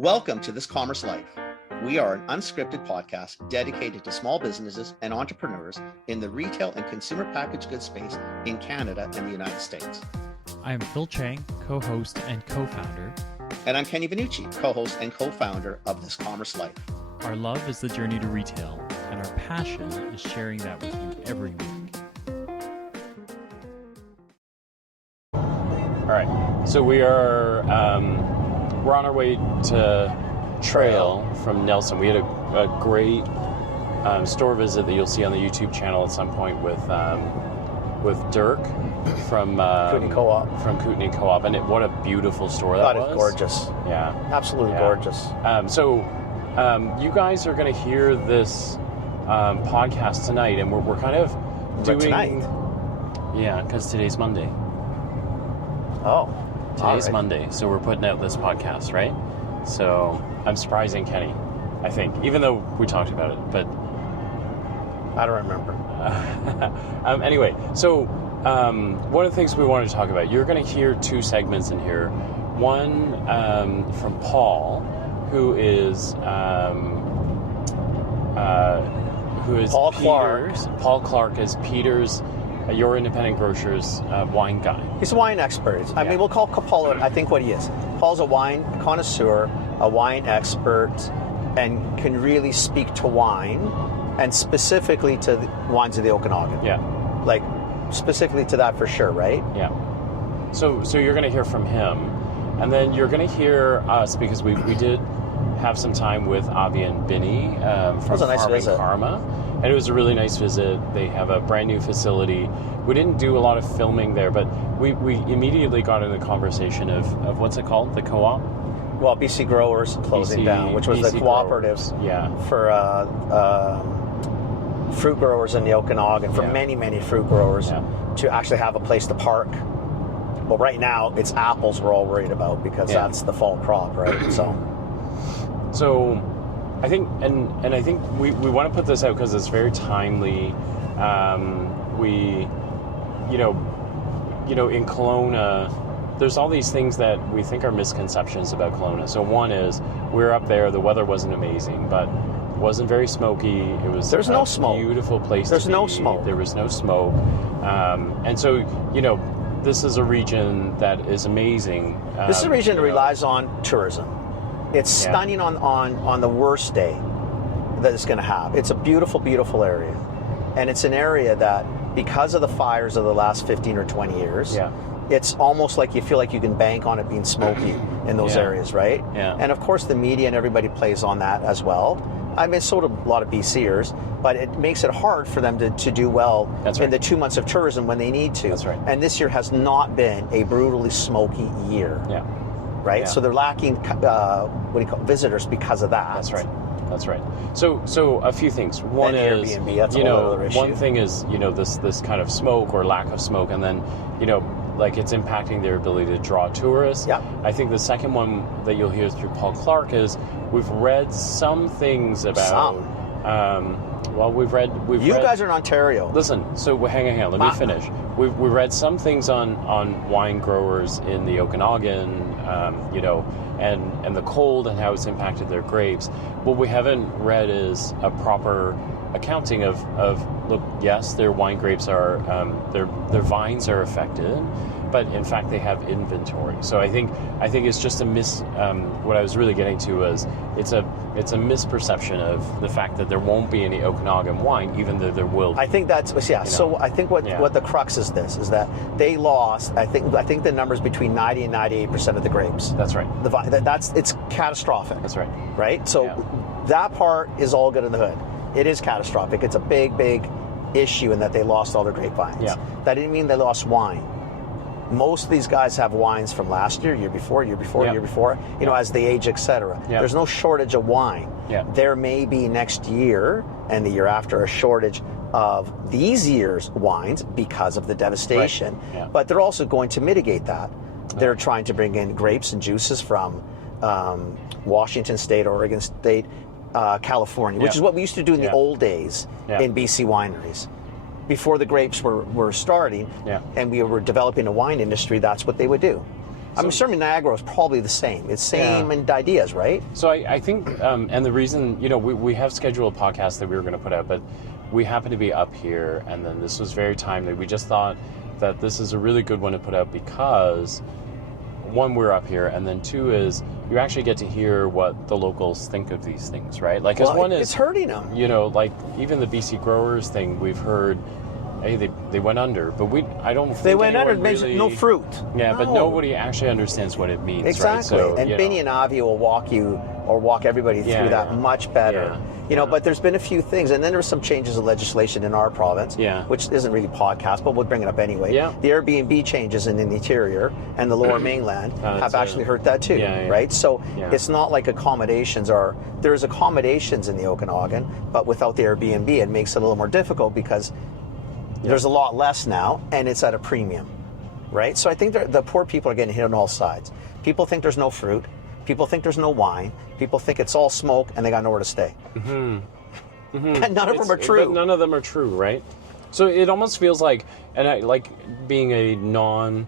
Welcome to This Commerce Life. We are an unscripted podcast dedicated to small businesses and entrepreneurs in the retail and consumer packaged goods space in Canada and the United States. I am Phil Chang, co-host and co-founder. And I'm Kenny Vanucci, co-host and co-founder of This Commerce Life. Our love is the journey to retail, and our passion is sharing that with you every week. All right, so we're on our way to Trail from Nelson. We had a great store visit that you'll see on the YouTube channel at some point with Dirk from Kootenay Co-op. From Kootenay Co-op, and what a beautiful store that was. God, it's gorgeous. Yeah, absolutely gorgeous. You guys are going to hear this podcast tonight, and we're kind of doing tonight. Yeah, because today's Monday. Oh, today's Monday, so we're putting out this podcast, right? So I'm surprising Kenny, I think, even though we talked about it, but I don't remember. Anyway, so one of the things we wanted to talk about, you're going to hear two segments in here. One from Paul, who is Paul Peter's. Paul Clark is Peter's, your independent grocer's wine guy. He's a wine expert. I mean, we'll call Paul, I think, what he is. Paul's a wine connoisseur, a wine expert, and can really speak to wine, and specifically to the wines of the Okanagan. Yeah. Like, specifically to that for sure, right? Yeah. So you're going to hear from him, and then you're going to hear us, because we did have some time with Avi and Binne from Farming Karma, and it was a really nice visit. They have a brand new facility. We didn't do a lot of filming there, but we immediately got into the conversation of what's it called, the co-op? Well, BC Growers closing down, which was BC the cooperatives for fruit growers in the Okanagan, for many fruit growers to actually have a place to park. Well, right now it's apples we're all worried about, because that's the fall crop, right? So I think, and I think we want to put this out because it's very timely. In Kelowna, there's all these things that we think are misconceptions about Kelowna. So one is, we're up there, the weather wasn't amazing, but it wasn't very smoky. It was no smoke. Beautiful place There's to be. no smoke. There was no smoke. And so, this is a region that is amazing. This is a region that relies on tourism. It's stunning on the worst day that it's going to have. It's a beautiful, beautiful area. And it's an area that, because of the fires of the last 15 or 20 years, it's almost like you feel like you can bank on it being smoky in those areas, right? Yeah. And of course the media and everybody plays on that as well. I mean, so do a lot of BCers, but it makes it hard for them to do well in the 2 months of tourism when they need to. That's right. And this year has not been a brutally smoky year. Yeah. Right? Yeah. So they're lacking visitors because of that. That's right. So a few things. One is, Airbnb, that's a whole other issue. One thing is, this kind of smoke or lack of smoke, and then, like, it's impacting their ability to draw tourists. Yeah. I think the second one that you'll hear through Paul Clark is, we've read some things about. You guys are in Ontario. Listen, so hang on, let me finish. We read some things on wine growers in the Okanagan, and the cold and how it's impacted their grapes. What we haven't read is a proper accounting of look, yes, their wine grapes are, their vines are affected, but in fact they have inventory. So I think it's just a what I was really getting to was, it's a misperception of the fact that there won't be any Okanagan wine, even though there will be. I think that's, so I think what the crux is this, is that they lost, I think the number's between 90 and 98% of the grapes. That's right. It's catastrophic. That's right. Right? So that part is all good in the hood. It is catastrophic. It's a big, big issue in that they lost all their grapevines. Yeah. That didn't mean they lost wine. Most of these guys have wines from last year, year before, as they age, etc. There's no shortage of wine. There may be next year and the year after a shortage of these year's wines because of the devastation. Right. But they're also going to mitigate that. They're trying to bring in grapes and juices from Washington State, Oregon State, California, which is what we used to do in the old days in BC wineries. Before the grapes were starting and we were developing a wine industry, that's what they would do. I'm assuming Niagara is probably the same. It's same in ideas, right? So I think, and the reason, we have scheduled a podcast that we were going to put out, but we happen to be up here, and then this was very timely. We just thought that this is a really good one to put out because, one, we're up here, and then two is you actually get to hear what the locals think of these things, right? Like, as one is, it's hurting them. Like even the BC growers thing, we've heard, hey, they went under, but I don't think they went under. anyone It really, no fruit. Yeah, No. but nobody actually understands what it means. Exactly. Right? So, and Binne and Avi will walk everybody through that much better. But there's been a few things, and then there were some changes of legislation in our province, which isn't really podcast, but we'll bring it up anyway. Yeah. The Airbnb changes in the interior and the lower mainland have actually hurt that too, right? So it's not like there's accommodations in the Okanagan, but without the Airbnb, it makes it a little more difficult because there's a lot less now, and it's at a premium, right? So I think the poor people are getting hit on all sides. People think there's no fruit. People think there's no wine. People think it's all smoke, and they got nowhere to stay. And none of them are true. But none of them are true, right? So it almost feels like, and I like being a non-BC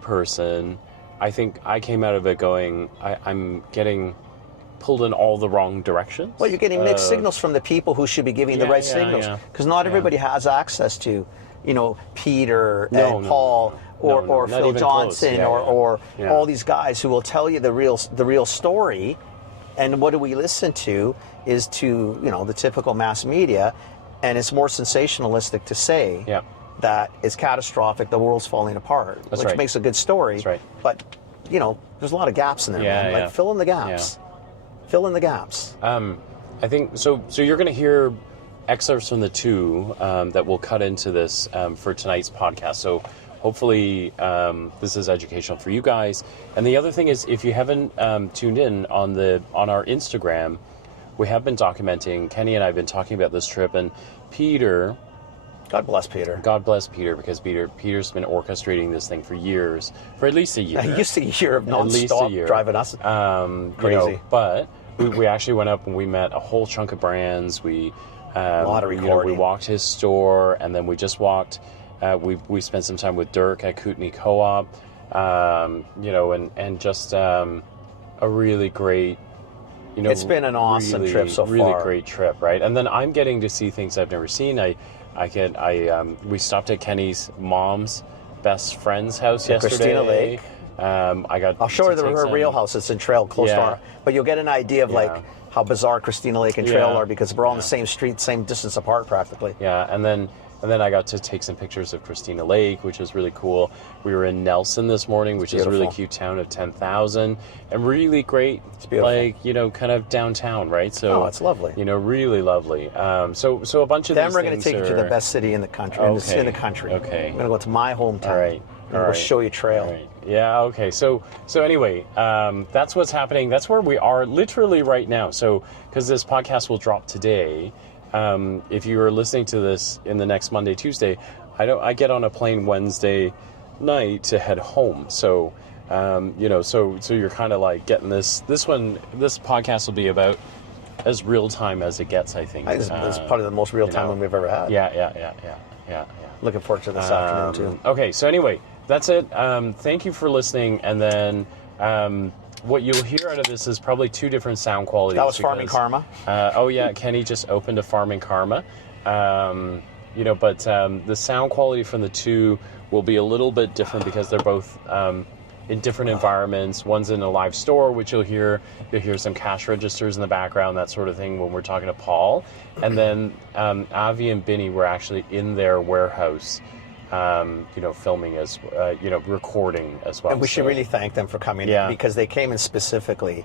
person, I think I came out of it going, I'm getting pulled in all the wrong directions. Well, you're getting mixed signals from the people who should be giving the right signals, because not everybody has access to, Peter and Paul or Phil Johnson or all these guys who will tell you the real story. And what do we listen to is to the typical mass media, and it's more sensationalistic to say that it's catastrophic, the world's falling apart, which makes a good story. That's right. But there's a lot of gaps in there. Man. Like fill in the gaps. Fill in the gaps. I think so. So you're going to hear excerpts from the two that will cut into this for tonight's podcast. So hopefully this is educational for you guys. And the other thing is, if you haven't tuned in on our Instagram, we have been documenting. Kenny and I have been talking about this trip, and Peter. God bless Peter. God bless Peter, because Peter's been orchestrating this thing for years, for at least a year. At least a year of non-stop driving us crazy. But we actually went up and we met a whole chunk of brands. We a lot of recording. We walked his store, and then we just walked. We spent some time with Dirk at Kootenai Co-op, and just a really great. It's been an awesome trip so far. Really great trip, right? And then I'm getting to see things I've never seen. We stopped at Kenny's mom's best friend's house yesterday. Christina Lake. I'll show her her real house. It's in Trail, close to our. But you'll get an idea of like how bizarre Christina Lake and Trail are, because we're all on the same street, same distance apart practically. Yeah, and then I got to take some pictures of Christina Lake, which is really cool. We were in Nelson this morning, which is a really cute town of 10,000, and really great, like kind of downtown, right? So it's lovely. Really lovely. So a bunch of then these we're going to take you to the best city in the country. Okay. In the country. Okay. I'm going to go to my hometown. All right. We'll show you Trail. Right. Yeah, okay. So anyway, that's what's happening. That's where we are literally right now. So, because this podcast will drop today, if you are listening to this in the next Monday, Tuesday, I get on a plane Wednesday night to head home. So, so you're kind of like getting this podcast will be about as real time as it gets, I think. This is probably the most real time one we've ever had. Yeah. Looking forward to this afternoon too. Okay, so anyway, that's it. Thank you for listening. And then what you'll hear out of this is probably two different sound qualities. That was Farming Karma. Kenny just opened a Farming Karma. But the sound quality from the two will be a little bit different because they're both in different environments. One's in a live store, which you'll hear some cash registers in the background, that sort of thing when we're talking to Paul. And then Avi and Binne were actually in their warehouse, filming recording as well. And we should really thank them for coming in, because they came in specifically.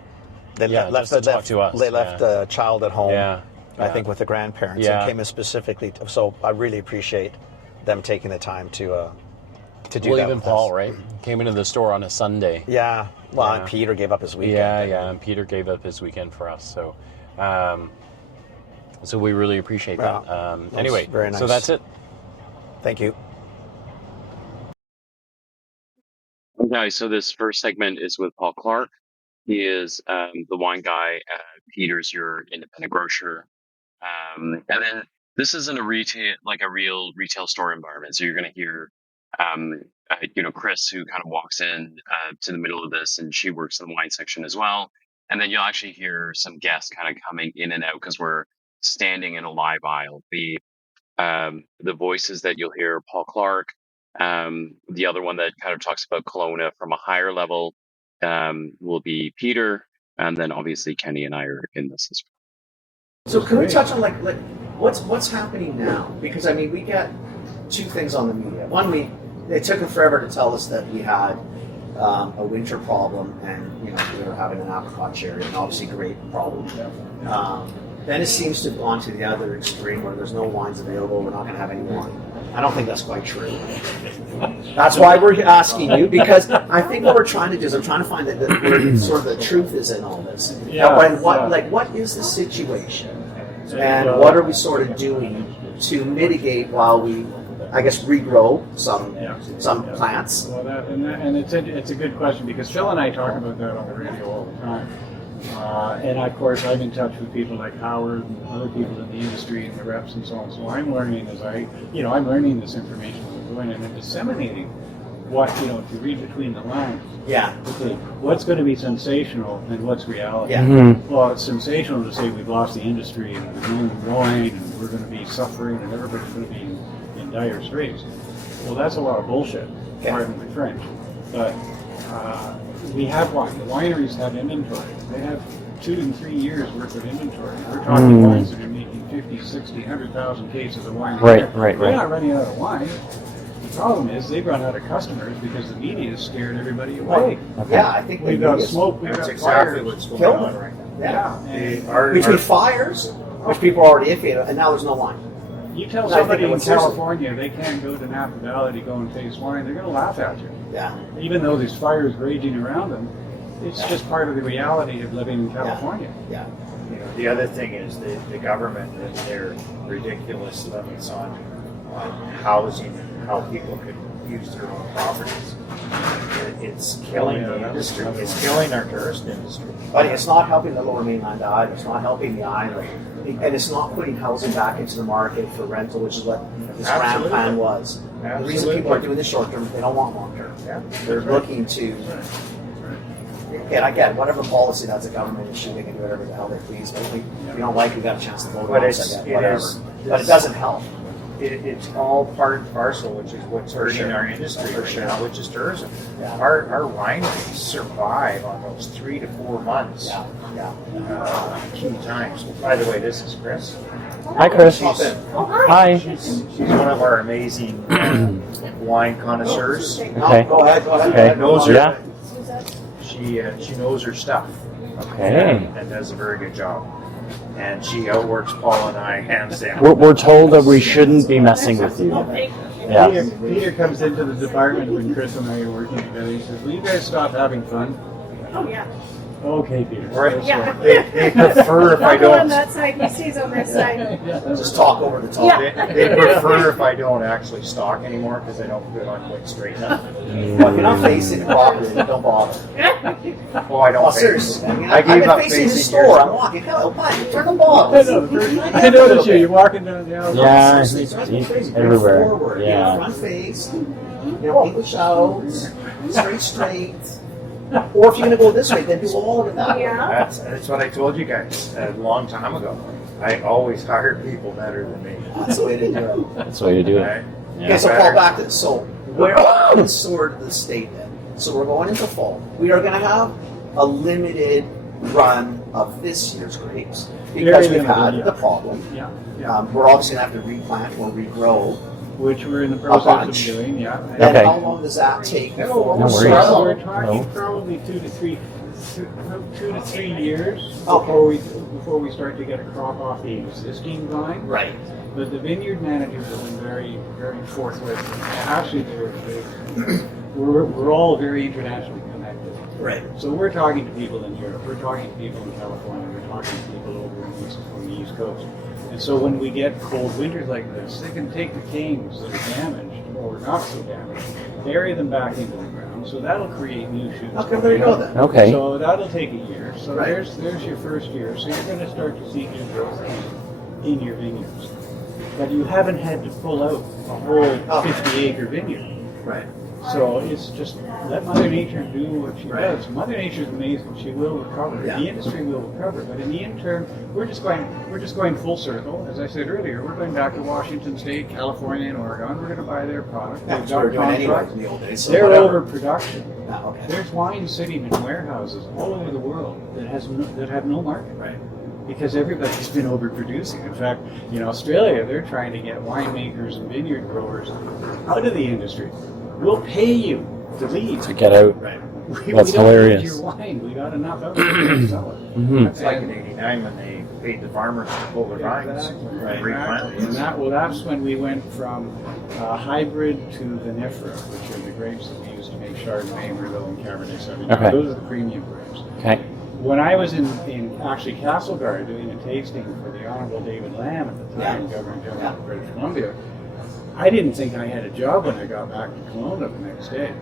They left to us. They left the child at home. I think with the grandparents, and came in specifically. So I really appreciate them taking the time to do that. Even Paul, right? Came into the store on a Sunday. Yeah. Well, and Peter gave up his weekend. And Peter gave up his weekend for us. So, so we really appreciate that. Anyway, very nice. So that's it. Thank you. Okay, so this first segment is with Paul Clark. He is the wine guy. Peter's your independent grocer. And then this isn't a real retail store environment. So you're going to hear Chris, who kind of walks in to the middle of this, and she works in the wine section as well. And then you'll actually hear some guests kind of coming in and out because we're standing in a live aisle. The voices that you'll hear, Paul Clark, the other one that kind of talks about Kelowna from a higher level will be Peter, and then obviously Kenny and I are in this as well. So can we touch on like what's happening now? Because I mean, we get two things on the media. One, it took them forever to tell us that we had a winter problem, and we were having an apricot cherry, and obviously great problem. Then it seems to have gone to the other extreme where there's no wines available. We're not going to have any wine. I don't think that's quite true. That's why we're asking you, because I think what we're trying to do is I'm trying to find where sort of the truth is in all this. What is the situation, and what are we sort of doing to mitigate while we, I guess, regrow some plants? Well, it's a good question, because Phil and I talk about that on the radio all the time. And of course, I'm in touch with people like Howard and other people in the industry and the reps and so on. So I'm learning I'm learning this information as I'm going, and I'm disseminating what, if you read between the lines. Yeah. Okay, what's going to be sensational and what's reality? Yeah. Mm-hmm. Well, it's sensational to say we've lost the industry and there's no wine and we're going to be suffering and everybody's going to be in dire straits. Well, that's a lot of bullshit, pardon my French. But we have wine. The wineries have inventory. They have 2 and 3 years worth of inventory. We're talking wines that are making 50, 60, 100,000 cases of wine. Right. They're not running out of wine. The problem is they've run out of customers because the media has scared everybody away. Okay. Yeah, I think we've got smoke. We've got fires. What's going on right now. Yeah. Between fires, which people are already iffy, and now there's no wine. You tell somebody in California they can't go to Napa Valley to go and taste wine, they're going to laugh at you. Yeah. Even though there's fires raging around them, it's just part of the reality of living in California. Yeah. The other thing is the government and their ridiculous limits on housing and how people can use their own properties. It's killing the industry. It's killing our tourist industry. But it's not helping the Lower Mainland either. It's not helping the island. And it's not putting housing back into the market for rental, which is what this grand plan was. The reason people are doing this short term, they don't want long term. Yeah. They're looking to, and again, whatever policy that's a government issue, they can do whatever the hell they please. But if we don't like it, we got a chance to vote on it, whatever. But it doesn't help. It's all part and parcel, which is what's hurting our industry right now, which is tourism. Yeah. Our wineries survive on those 3 to 4 months. Key times. By the way, this is Chris. Hi, Chris. Hi. She's one of our amazing wine connoisseurs. Okay. Go ahead. Okay. Knows her, Yeah. She knows her stuff. Okay. And does a very good job. And she outworks Paul and I hands down. We're told that we shouldn't be messing with you. Yeah. Peter comes into the department when Chris and I are working together. He says, "Will you guys stop having fun?" Oh, yeah. Okay, Peter. Right. Yeah. They prefer if I I'll go on don't. that side, he stays on this side. Just talk over the top. Yeah. They prefer if I don't actually stalk anymore because I don't feel I'm quite straight enough. Well, if you're not facing the property, don't bother. Oh, I don't. Oh, face. seriously. I I've gave been up facing the facing store. yours. I'm walking. Hell, turn the bottles. I noticed you. You're walking down the alley. Yeah, Seriously, he's bring everywhere. Forward, Yeah. front face. English out, straight. Or if you're gonna go this way, then do all of it that way. Yeah. That's what I told you guys a long time ago. I always hired people better than me. That's the way to do it. That's the way to do it. Right? Okay, so Paul, back to this. So where is sort of the state then? So we're going into fall. We are going to have a limited run of this year's grapes because we've had the problem. Yeah. We're obviously going to have to replant or regrow. Which we're in the process of doing, yeah. And Okay. how long does that take? No worries. Well, we're talking No. probably 2 to 3 years Okay. before we start to get a crop off the existing vine. Right. But the vineyard managers have been very, very forthright. Actually, we're all very internationally connected. Right. So we're talking to people in Europe, we're talking to people in California, we're talking to people over on the East Coast. And so when we get cold winters like this, they can take the canes that are damaged or not so damaged, bury them back into the ground. So that'll create new shoots. Okay, there you go then. Okay. So that'll take a year. So Right. there's your first year. So you're going to start to see new growth in your vineyards. But you haven't had to pull out a whole 50-acre vineyard. Right. So it's just let Mother Nature do what she does. Mother Nature's amazing; she will recover. Yeah. The industry will recover, but in the interim, we're just going full circle. As I said earlier, we're going back to Washington State, California, and Oregon. We're going to buy their product. That's what we're doing anyway in the old days. So They're whatever. overproduction. Okay. There's wine sitting in warehouses all over the world that have no market. Right. Because everybody's been overproducing. In fact, in Australia, they're trying to get winemakers and vineyard growers out of the industry. We'll pay you to leave. To get out. Right. We That's don't hilarious. need your wine. We got enough of it to sell it. Mhm. It's like in '89 when they paid the farmers to pull their vines Exactly. and replant. And that's when we went from hybrid to vinifera, which are the grapes that we use to make Chardonnay, Merlot, and Cabernet Sauvignon. Okay. Those are the premium grapes. Okay. When I was in actually Castlegar doing a tasting for the Honorable David Lamb at the time, Governor General of British Columbia, I didn't think I had a job when I got back to Kelowna the next day.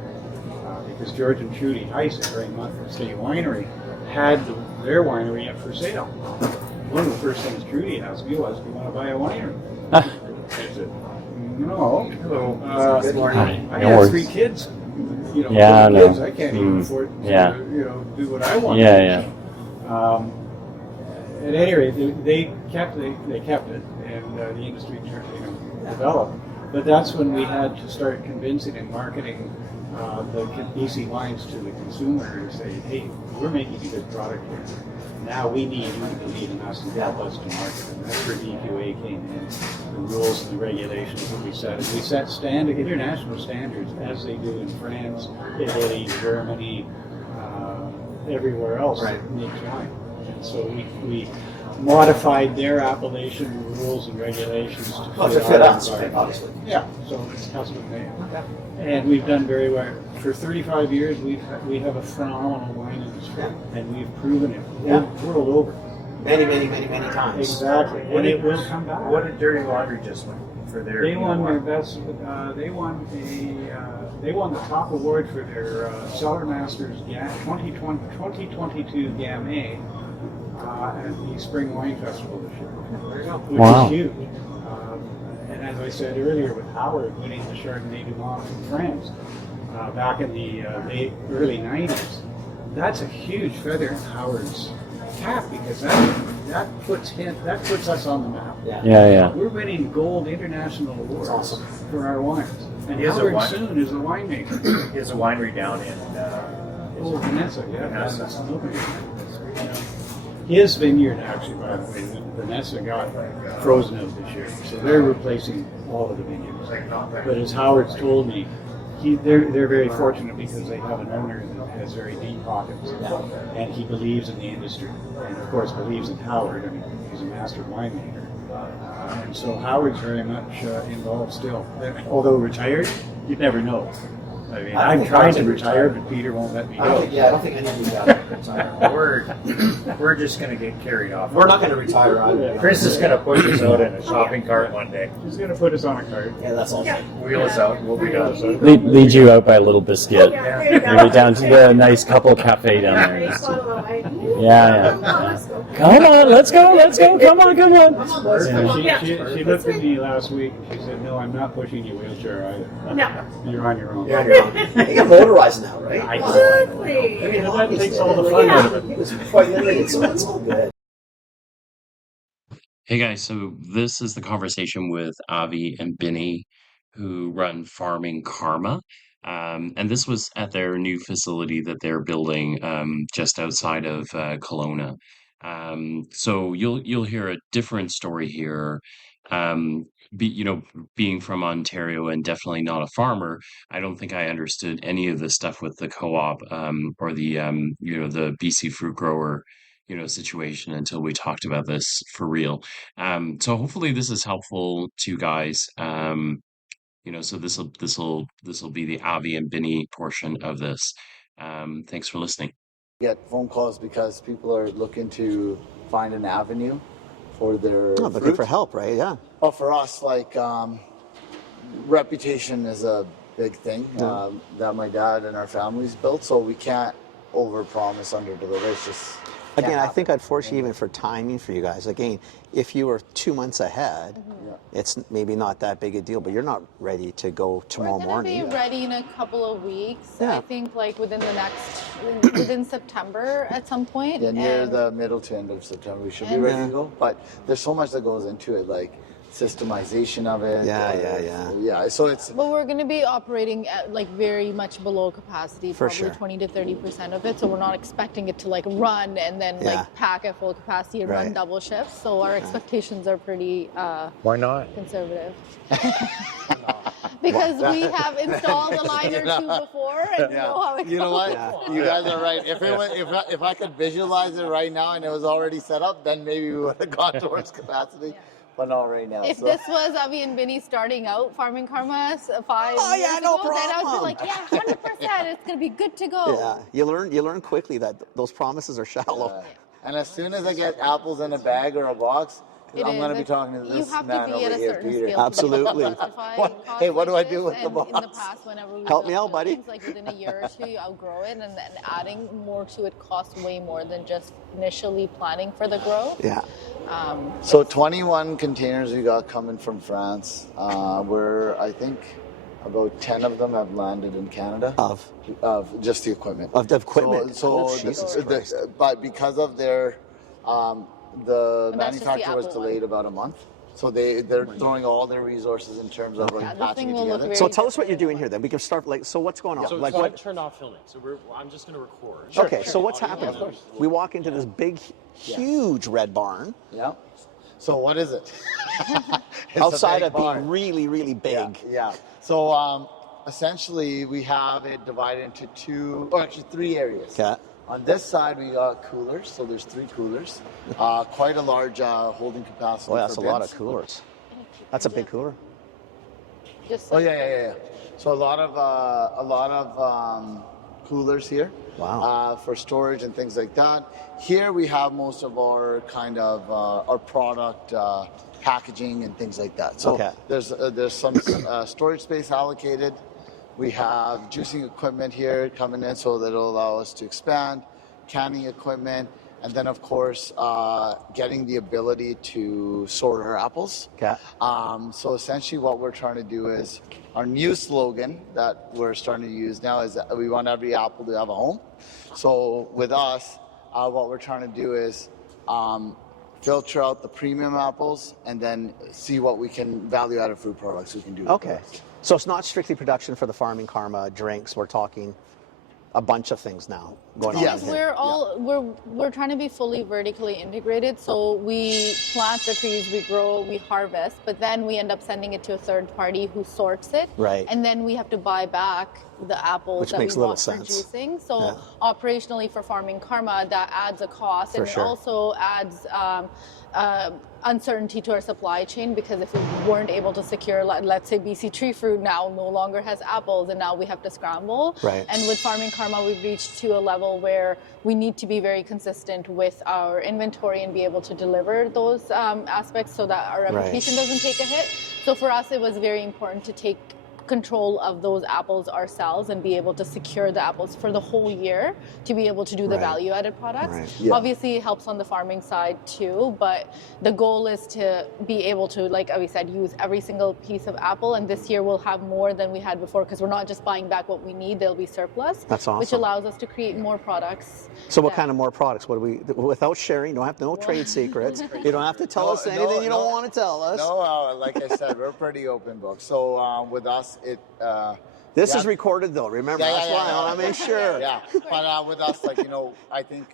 Because George and Trudy Heiss at Great Monthly State Winery had their winery up for sale. One of the first things Trudy asked me was, "Do you want to buy a winery?" I said, "No." Good morning. I No have worries. 3 kids. Yeah, I know. Kids. I can't even afford to, Yeah. do what I want. Yeah, At any rate, they kept it, and the industry developed. But that's when we had to start convincing and marketing the BC wines to the consumer to say, "Hey, we're making a good product here. Now we need you to believe in us and help us to market." And that's where DQA came in, the rules and the regulations that we set. And we set international standards as they do in France, Italy, Germany, everywhere else that makes wine. And so we modified their appellation rules and regulations To fit us, right, obviously. Yeah, so that's what they are. And we've done very well. For 35 years, we have a phenomenal wine industry, and we've proven it world over. Many times. Exactly, and it will come back. What did Dirty Laundry just win for their? They won their best. They won the top award for their Cellar Masters 2022 Gamay at the Spring Wine Festival this year, which Wow. is huge. And as I said earlier, with Howard winning the Chardonnay du Mont from France back in the early 90s, that's a huge feather in Howard's cap because that puts us on the map. Yeah. We're winning gold international awards for our wines. And He has a Howard wine- soon is a winemaker. He has a winery down in. Vanessa, yeah. Vanessa. That's nobody. His vineyard, actually, by the way, Vanessa got frozen out this year. So they're replacing all of the vineyards. But as Howard's told me, they're very fortunate because they have an owner that has very deep pockets. And he believes in the industry. And of course believes in Howard. I mean, he's a master winemaker. And so Howard's very much involved still. Although retired, you'd never know. I mean, I'm trying to retire, but Peter won't let me I don't go. think any of you got We're just going to get carried off. We're not going to retire either. Chris is going to push us out in a shopping cart one day. He's going to put us on a cart. Yeah, that's all. Yeah. Wheel us out. We'll be done. Lead you out by a little biscuit. Yeah, there you go. Maybe down to the nice couple cafe down there. Nice bottle of wine. Yeah. Let's go. Come on, let's go. Come on. Yeah, she looked at me last week and she said, "No, I'm not pushing you wheelchair either. No. You're on your own." Yeah, you're on. You get motorized now, right? Exactly. I mean, that takes all the fun out of it. It was quite limited, so it's all good. Hey guys, so this is the conversation with Avi and Binne, who run Farming Karma. And this was at their new facility that they're building just outside of Kelowna. So you'll hear a different story here. Being from Ontario and definitely not a farmer, I don't think I understood any of the stuff with the co-op or the BC fruit grower situation until we talked about this for real. So hopefully this is helpful to you guys. So this will be the Avi and Binne portion of this. Thanks for listening. Get phone calls because people are looking to find an avenue for their Looking fruit. for help, right? Yeah. Well, for us, reputation is a big thing that my dad and our family's built, so we can't overpromise, underdeliver. It's just Again, I happen. think unfortunately, even for timing for you guys, again, if you were 2 months ahead, it's maybe not that big a deal, but you're not ready to go tomorrow We're morning. gonna be ready in a couple of weeks. Yeah. I think like within September at some point. Yeah, near And the middle to end of September, we should be And- ready to go. But there's so much that goes into it, like systemization of it. Yeah, so it's But we're going to be operating at like very much below capacity, For probably sure. 20 to 30% of it. So we're not expecting it to like run and then Yeah. like pack at full capacity and run Right. double shifts. So our expectations are pretty Why not? conservative. Because we have installed a line or two before and we know how it you know goes. what? You guys are right. If I could visualize it right now and it was already set up, then maybe we would have gone towards capacity. But not right now. If so. this was Avi and Binne starting out farming karma 5 Oh, yeah, years no ago, then I would problem. be like, yeah, 100%, it's going to be good to go. Yeah, you learn quickly that those promises are shallow. And as soon as I get apples in a bag or a box, It I'm is. going to be talking to You this have to man be over at a here, certain Peter. scale. to Absolutely. justify What- costs hey, what like do I do this. with the And in the box? past, whenever we Help built me out, buddy. buildings, like within a year or two, you outgrow it, and then adding more to it costs way more than just initially planning for the growth. Yeah. So 21 containers we got coming from France. I think about 10 of them have landed in Canada. Of just the equipment. Of the equipment. So Jesus Christ. but because of their the And that's just the manufacturer was Apple delayed about a month. So they're throwing all their resources in terms of Yeah, like this patching thing it will look together. very So tell us what you're doing different. here then. We can start so what's going on? So, like so I what? turned off filming. So I'm just going to record. Okay, so what's happening? We walk into this big, huge red barn. Yeah. So what is it? It's a Outside big of being barn. really, really big. Yeah. So essentially, we have it divided into three areas. Okay. On this side, we got coolers. So there's 3 coolers. Quite a large holding capacity. Oh, that's for a lot bins. of coolers. That's a big cooler. Just Oh like- yeah. So a lot of coolers here. Wow. For storage and things like that. Here we have most of our kind of our product packaging and things like that. So Okay. there's some storage space allocated. We have juicing equipment here coming in, so that'll allow us to expand, canning equipment, and then of course getting the ability to sort our apples. Okay. So essentially what we're trying to do is our new slogan that we're starting to use now is that we want every apple to have a home. So with us, what we're trying to do is filter out the premium apples and then see what we can value added fruit products we can do. with Okay. those. So it's not strictly production for the farming karma drinks. We're talking a bunch of things now going on. Yes. in Because here. we're trying to be fully vertically integrated. So we plant the trees, we grow, we harvest, but then we end up sending it to a third party who sorts it. Right. And then we have to buy back the apples Which that makes we little want for sense. juicing. So Yeah. operationally for farming karma, that adds a cost, For and sure. it also adds uncertainty to our supply chain, because if we weren't able to secure, let's say BC Tree Fruit now no longer has apples and now we have to scramble. Right. And with farming karma, we've reached to a level where we need to be very consistent with our inventory and be able to deliver those aspects so that our reputation doesn't take a hit. So for us, it was very important to take control of those apples ourselves and be able to secure the apples for the whole year to be able to do the Right. value-added products. Right. Yeah. Obviously, it helps on the farming side too, but the goal is to be able to, like we said, use every single piece of apple. And this year we'll have more than we had before because we're not just buying back what we need; there'll be surplus. That's Which awesome. allows us to create more products. So what that- kind of more products? What do we, without sharing, you don't have no trade secrets. You don't have to tell us anything you don't want to tell us. No, like I said, we're pretty open book. So with us, This Yeah. is recorded though, remember? Yeah, That's yeah, why yeah. I want to make sure. Yeah, but with us, I think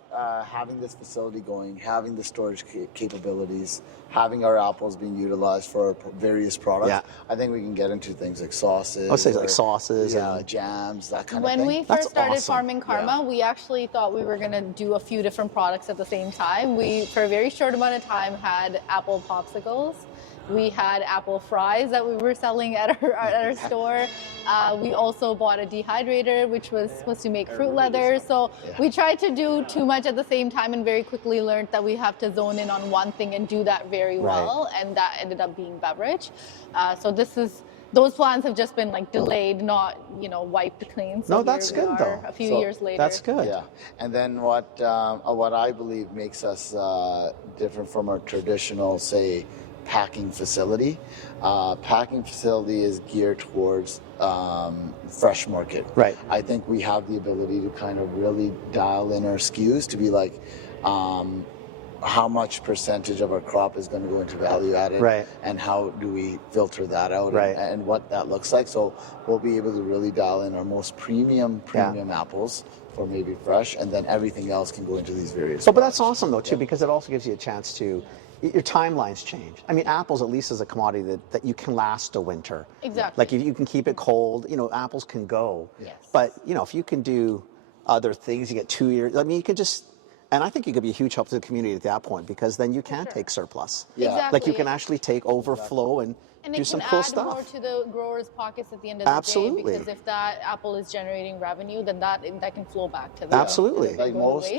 having this facility going, having the storage capabilities, having our apples being utilized for various products, Yeah. I think we can get into things like sauces. I would say like or, sauces yeah, and- jams, that kind of When thing. we That's first started awesome. farming karma, we actually thought we were going to do a few different products at the same time. We, for a very short amount of time, had apple popsicles. We had apple fries that we were selling at our store. We also bought a dehydrator, which was supposed to make fruit leather. So we tried to do too much at the same time and very quickly learned that we have to zone in on one thing and do that very well. And that ended up being beverage. So this is those plans have just been like delayed, not wiped clean. So No, that's here we good, are though. A few So years later. That's good. Yeah, and then what I believe makes us different from our traditional, say, packing facility. Packing facility is geared towards fresh market. Right. I think we have the ability to kind of really dial in our SKUs to be like, how much percentage of our crop is going to go into value added, Right. and how do we filter that out, Right. and what that looks like. So we'll be able to really dial in our most premium apples for maybe fresh, and then everything else can go into these various So, but that's products. awesome though too, because it also gives you a chance to, your timelines change. I mean, apples at least is a commodity that you can last a winter. Exactly. Like if you can keep it cold, apples can go. Yes. But if you can do other things, you get 2 years. I mean, you could just, and I think you could be a huge help to the community at that point, because then you can take surplus. Yeah. Exactly. Like you can actually take overflow and do it some can cool add stuff. more to the growers' pockets at the end of the Absolutely. day, because if that apple is generating revenue, then that can flow back to them. Absolutely. And it Like can go to most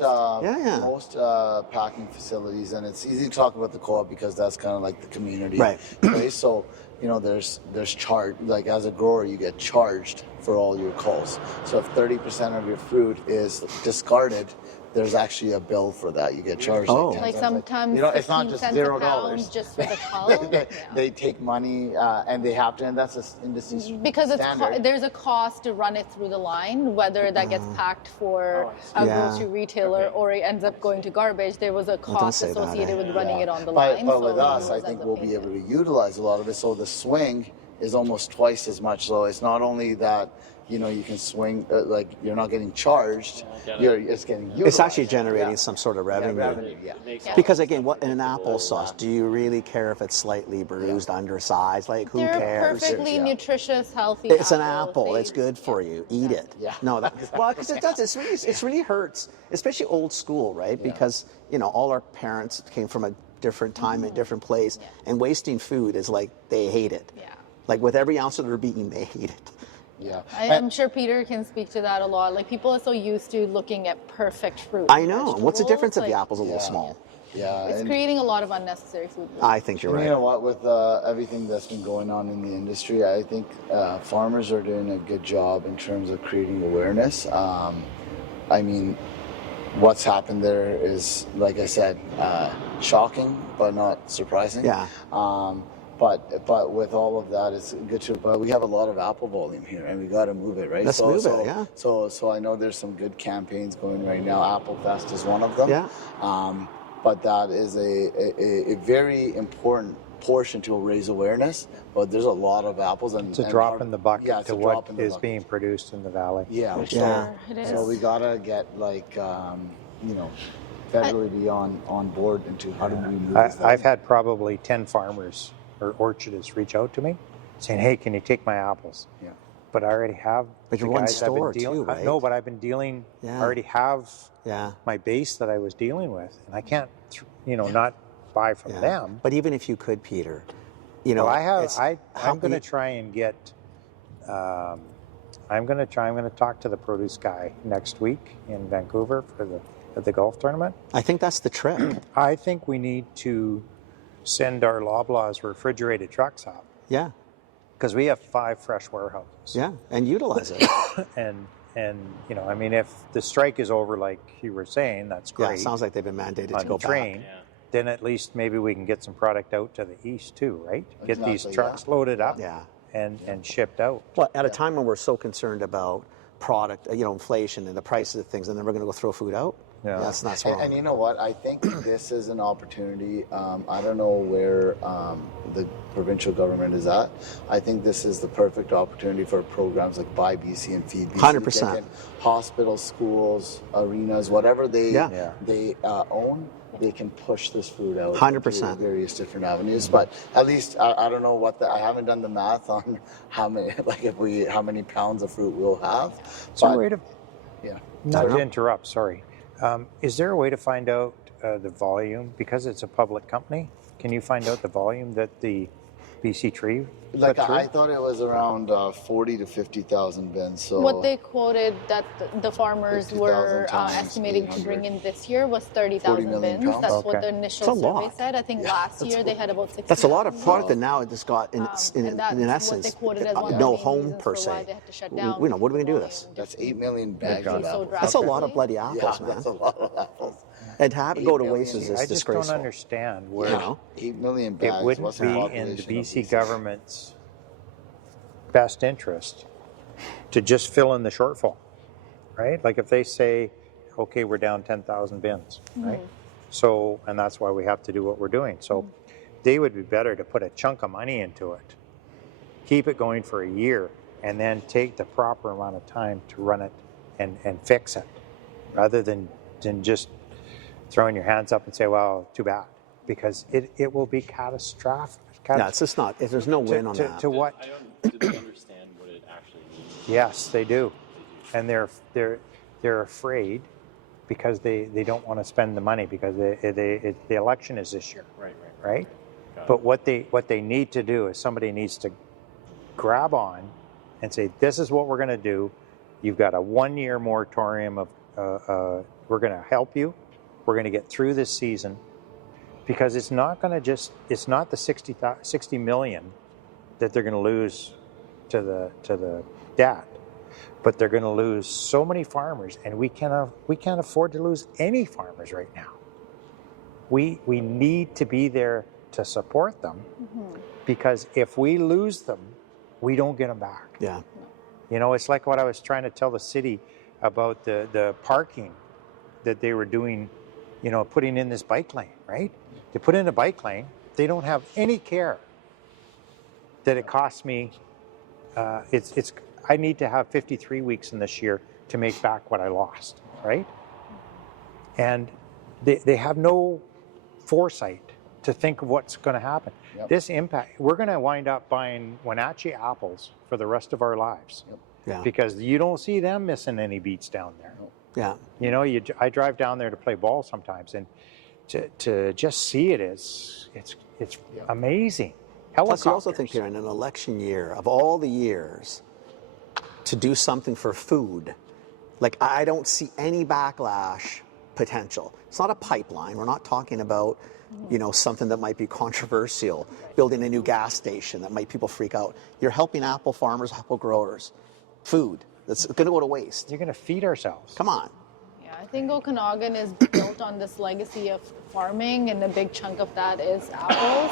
waste. most packing facilities, and it's easy to talk about the co-op because that's kind of like the community Right. place. So there's charge, like as a grower you get charged for all your culls. So if 30% of your fruit is discarded, there's actually a bill for that. You get charged Oh. 10 Like cents. sometimes it's not 15 just cents $0. a pound just for the cull. They take money and they have to, and that's an industry Because standard. there's a cost to run it through the line, whether that gets packed for a Yeah. grocery retailer or it ends up going to garbage. There was a cost say that, associated eh? with running it on the But line. with so us, I growers think ends up we'll paying be it. able to utilize a lot of it. So the swing is almost twice as much. So it's not only that you can swing, like you're not getting charged, it's getting utilized. It's actually generating some sort of revenue. Yeah. Because again, what in an applesauce, do you really care if it's slightly bruised, undersized? Like who They're cares? perfectly nutritious, healthy. It's an apples. apple. They- It's good for you. Eat it. Yeah. No, well, because it does. It's really hurts, especially old school, right? Because all our parents came from a different time, a different place, and wasting food is like they hate it. Yeah. Like with every ounce of their being, they hate it. Yeah. I'm sure Peter can speak to that a lot. Like people are so used to looking at perfect fruit. I and know. What's the vegetables, difference if the like, apple's a little small? Yeah. It's and- creating a lot of unnecessary food waste. I think you're And right. you know what? With everything that's been going on in the industry, I think farmers are doing a good job in terms of creating awareness. I mean, what's happened there is, like I said, shocking but not surprising. Yeah. But with all of that, it's good to. But we have a lot of apple volume here, and we got to move it, right? Let's move it, yeah. So I know there's some good campaigns going right now. Apple Fest is one of them. Yeah. But that is a very important portion to raise awareness. But there's a lot of apples, and It's a drop in the bucket Yeah, it's to a drop what in the is bucket. being produced in the valley. Yeah. Yeah. It is. So we gotta get federally be on board into how do we move this. I've had probably 10 farmers or orchardists reach out to me saying, hey, can you take my apples? Yeah. But I already have But the you're one guys I've been store dealing- too, right? No, but I've been dealing, Yeah. I already have Yeah. my base that I was dealing with. And I can't, not buy from Yeah. them. But even if you could, Peter, Well, I'm how going to you- try and get, I'm going to talk to the produce guy next week in Vancouver at the golf tournament. I think that's the trick. I think we need to send our Loblaws refrigerated trucks up Yeah. because we have 5 fresh warehouses. Yeah. And utilize it. And I mean, if the strike is over, like you were saying, that's Yeah. great. It sounds like they've been mandated to on go the train. back. Then at least maybe we can get some product out to the east too, right? Get these Exactly, trucks loaded up Yeah. and shipped out. Well, at a time when we're so concerned about product, inflation and the prices of things, and then we're going to go throw food out. Yeah. That's wrong. And you know what? I think this is an opportunity. I don't know where the provincial government is at. I think this is the perfect opportunity for programs like Buy BC and Feed BC. 100%. To get in hospitals, schools, arenas, whatever they Yeah. own. They can push this food out 100%. through various different avenues. But at least I don't know I haven't done the math on how many pounds of fruit we'll have. Is there a But- way to, yeah. not to interrupt, sorry. Is there a way to find out the volume? Because it's a public company, can you find out the volume that the BC Tree. Like put through? I thought it was around 40 to 50,000 bins. So What they quoted that the farmers 50,000 were times estimating to 800. bring in this year was 30,000 40 million bins. pounds? That's what Okay. the initial That's a survey lot. said. I think last year they had about 60. That's a lot of product that now it just got in and that's in what essence they quoted as one of no the main home reasons per for why se. they had to shut down. You know, what are we gonna do with this? that's 8 million bags of So apples. That's a lot of drastically. bloody apples, Yeah, man. that's a lot of apples. And to have it go to 8 waste million. is I just disgraceful. don't understand where You know? 8 million it bags. wouldn't What's the be in the population of BC government's best interest to just fill in the shortfall, right? Like if they say, okay, we're down 10,000 bins, right? So, and that's why we have to do what we're doing. So they would be better to put a chunk of money into it, keep it going for a year, and then take the proper amount of time to run it and fix it, rather than just throwing your hands up and say, well, too bad, because it will be catastrophic. Yeah, it's just not. There's no win on that. To what? Do they understand what it actually means? Yes, they do, and they're afraid because they don't want to spend the money because the election is this year, right? But what they need to do is somebody needs to grab on and say, this is what we're going to do. You've got a 1-year moratorium of we're going to help you. We're going to get through this season, because it's not the 60 million that they're going to lose to the debt, but they're going to lose so many farmers, and we can't afford to lose any farmers right now. We need to be there to support them, because if we lose them, we don't get them back. Yeah. You know, it's like what I was trying to tell the city about the parking that they were doing, you know, putting in this bike lane, right? They put in a bike lane. They don't have any care that it costs me. I need to have 53 weeks in this year to make back what I lost, right? And they have no foresight to think of what's going to happen. Yep. This impact, we're going to wind up buying Wenatchee apples for the rest of our lives. Yep. Yeah. Because you don't see them missing any beats down there. Yeah. You know, I drive down there to play ball sometimes, and to just see it is it's amazing. Plus, you also Helicopters. think, Pierre, in an election year, of all the years, to do something for food, like I don't see any backlash potential. It's not a pipeline. We're not talking about, you know, something that might be controversial, building a new gas station that might people freak out. You're helping apple farmers, apple growers, food that's going to go to waste. You're going to feed ourselves. Come on. Yeah, I think Okanagan is built on this legacy of farming, and a big chunk of that is apples.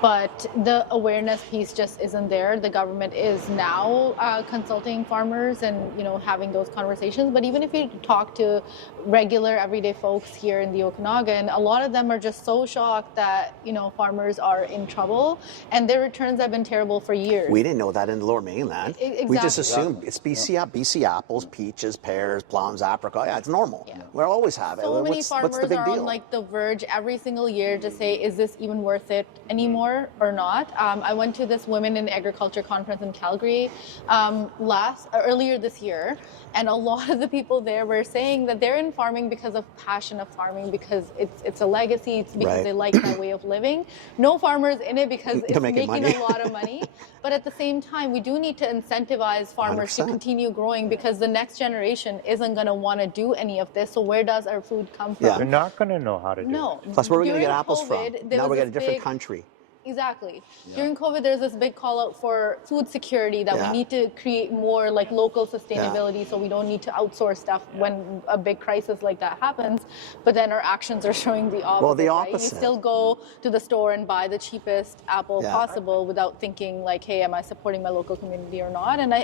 But the awareness piece just isn't there. The government is now consulting farmers and, you know, having those conversations. But even if you talk to regular everyday folks here in the Okanagan, a lot of them are just so shocked that, you know, farmers are in trouble, and their returns have been terrible for years. We didn't know that in the Lower Mainland. We just assumed it's BC apples, peaches, pears, plums, apricot. Yeah, it's normal. Yeah. We always have it. So many what's farmers the big are deal? on like the verge every single year to say, is this even worth it anymore or not? I went to this Women in Agriculture conference in Calgary earlier this year, and a lot of the people there were saying that they're in farming because of passion of farming, because it's a legacy, it's because Right. they like that way of living. No farmers in it because it's making making money. a lot of money. But at the same time, we do need to incentivize farmers to 100%. continue growing, because the next generation isn't going to want to do any of this. So where does our food come from? Yeah. They're not going to know how to do No. it. Plus, where are we going to During get apples COVID, from? there Now was we got a this different big- country. Exactly. During COVID, there's this big call out for food security, that Yeah. we need to create more like local sustainability, so we don't need to outsource stuff when a big crisis like that happens. But then our actions are showing the opposite. Well, the right? opposite. You still go to the store and buy the cheapest apple Yeah. possible without thinking like, hey, am I supporting my local community or not? And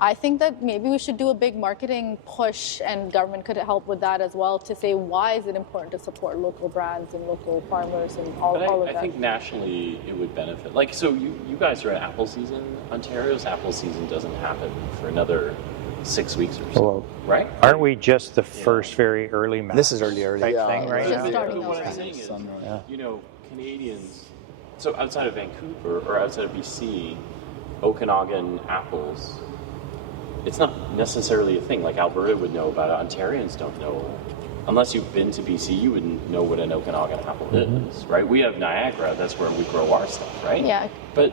I think that maybe we should do a big marketing push, and government could help with that as well, to say, why is it important to support local brands and local farmers and all But of I that? think nationally it would benefit. Like, so you guys are in apple season. Ontario's apple season doesn't happen for another 6 weeks or so, Well, right? Aren't we just the first very early match? This is early. type Yeah, thing right it's just now? starting What I'm already. saying is, Sunrise. Yeah. you know, Canadians, so outside of Vancouver or outside of BC, Okanagan apples, it's not necessarily a thing. Like Alberta would know about it. Ontarians don't know. Unless you've been to BC, you wouldn't know what an Okanagan apple is, right? We have Niagara, that's where we grow our stuff, right? Yeah. But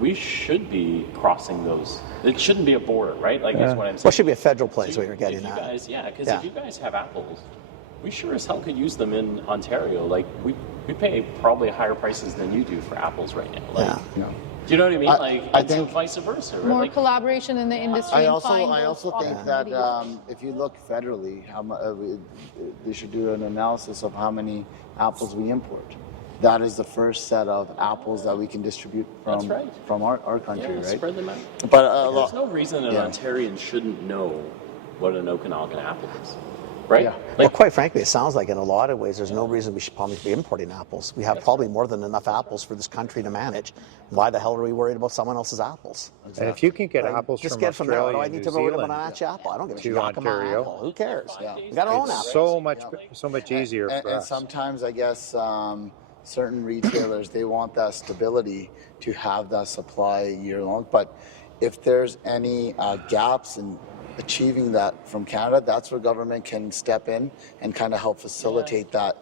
we should be crossing those. It shouldn't be a border, right? Like that's what I'm saying. Well, it should be a federal place where you're getting if you that. guys, because if you guys have apples, we sure as hell could use them in Ontario. Like we pay probably higher prices than you do for apples right now. Like, Yeah. do you know what I mean? I think vice versa. Right? More Like, collaboration in the industry. I and also find I those also think that opportunities. if you look federally, they should do an analysis of how many apples we import. That is the first set of apples that we can distribute from That's right. from our country, right? Spread them out. But There's no reason an Ontarian shouldn't know what an Okanagan apple is, right? Yeah. Well, quite frankly, it sounds like in a lot of ways there's no reason we should probably be importing apples. We have probably more than enough apples for this country to manage. Why the hell are we worried about someone else's apples? And if you can get apples Just from get from there. Australia, I and need New to go with a Zealand, banana apple. I don't give a to shit. Yakima Ontario. apple. Who cares? Yeah. We got our own it's apples. so much easier for and us. sometimes I guess certain retailers, they want that stability to have that supply year long. But if there's any gaps in achieving that from Canada, that's where government can step in and kind of help facilitate that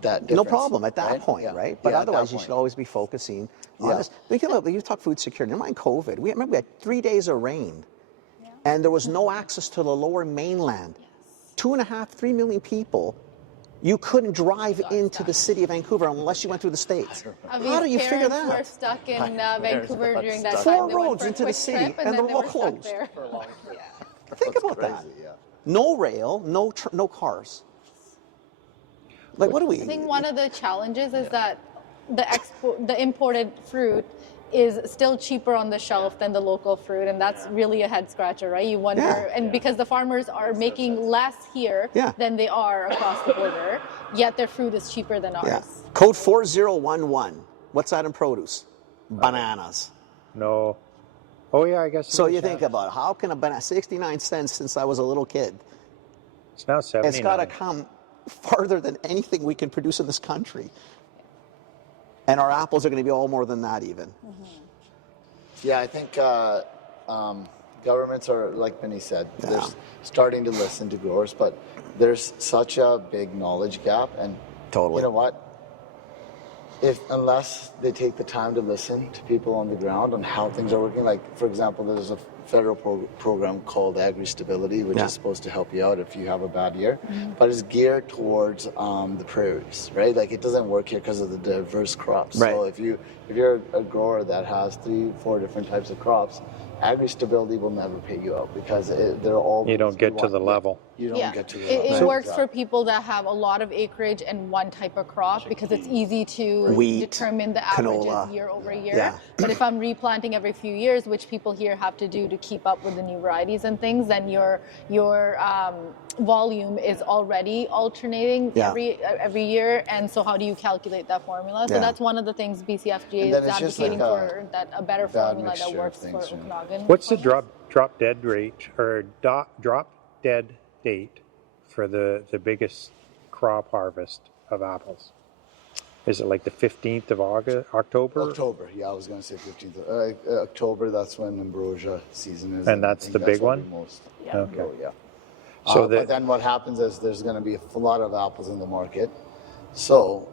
difference. No problem at that right? point, Yeah. right? But Yeah, at otherwise, that you point. should always be focusing on Yeah. this. Think about, you talk food security. Never mind COVID. Remember, we had 3 days of rain, and there was no access to the lower mainland. 2.5, 3 million people. You couldn't drive into the city of Vancouver unless you went through the States. How do you figure Parents were that? stuck in Vancouver during that 4 time. They went roads for a into the quick city, trip, and then they're they all were stuck closed. there. Think about that. Crazy, yeah. No rail, no cars. Like, what do we? I think one of the challenges is that the imported fruit is still cheaper on the shelf than the local fruit, and that's really a head scratcher, right? You wonder, and because the farmers are making less here than they are across the border, yet their fruit is cheaper than ours. Yeah. Code 4011. What's that in produce? Bananas. No. Oh yeah, I guess. So you think about it. How can a banana 69 cents since I was a little kid? It's now 79. It's got to come farther than anything we can produce in this country. And our apples are going to be all more than that even. Yeah, I think governments are, like Binne said, they're starting to listen to growers, but there's such a big knowledge gap. And you know what? Unless they take the time to listen to people on the ground on how things are working, like, for example, there's a federal program called Agri-Stability, which is supposed to help you out if you have a bad year, but it's geared towards the prairies, right? Like, it doesn't work here because of the diverse crops. Right. So if you're a grower that has 3-4 different types of crops, Agri-Stability will never pay you out because they're all. You don't get to the level. You don't get to the level. It works for people that have a lot of acreage and one type of crop because it's easy to determine the averages canola. year over year. Yeah. But if I'm replanting every few years, which people here have to do to keep up with the new varieties and things, then your volume is already alternating every year. And so how do you calculate that formula? So that's one of the things BCFGA is advocating for, that a better formula that works for Okanagan. What's the drop dead rate or drop dead date for the biggest crop harvest of apples? Is it like the 15th of October? October, yeah, I was going to say 15th. October, that's when ambrosia season is. And that's the big one? Okay. Yeah. So but then what happens is there's going to be a lot of apples in the market. So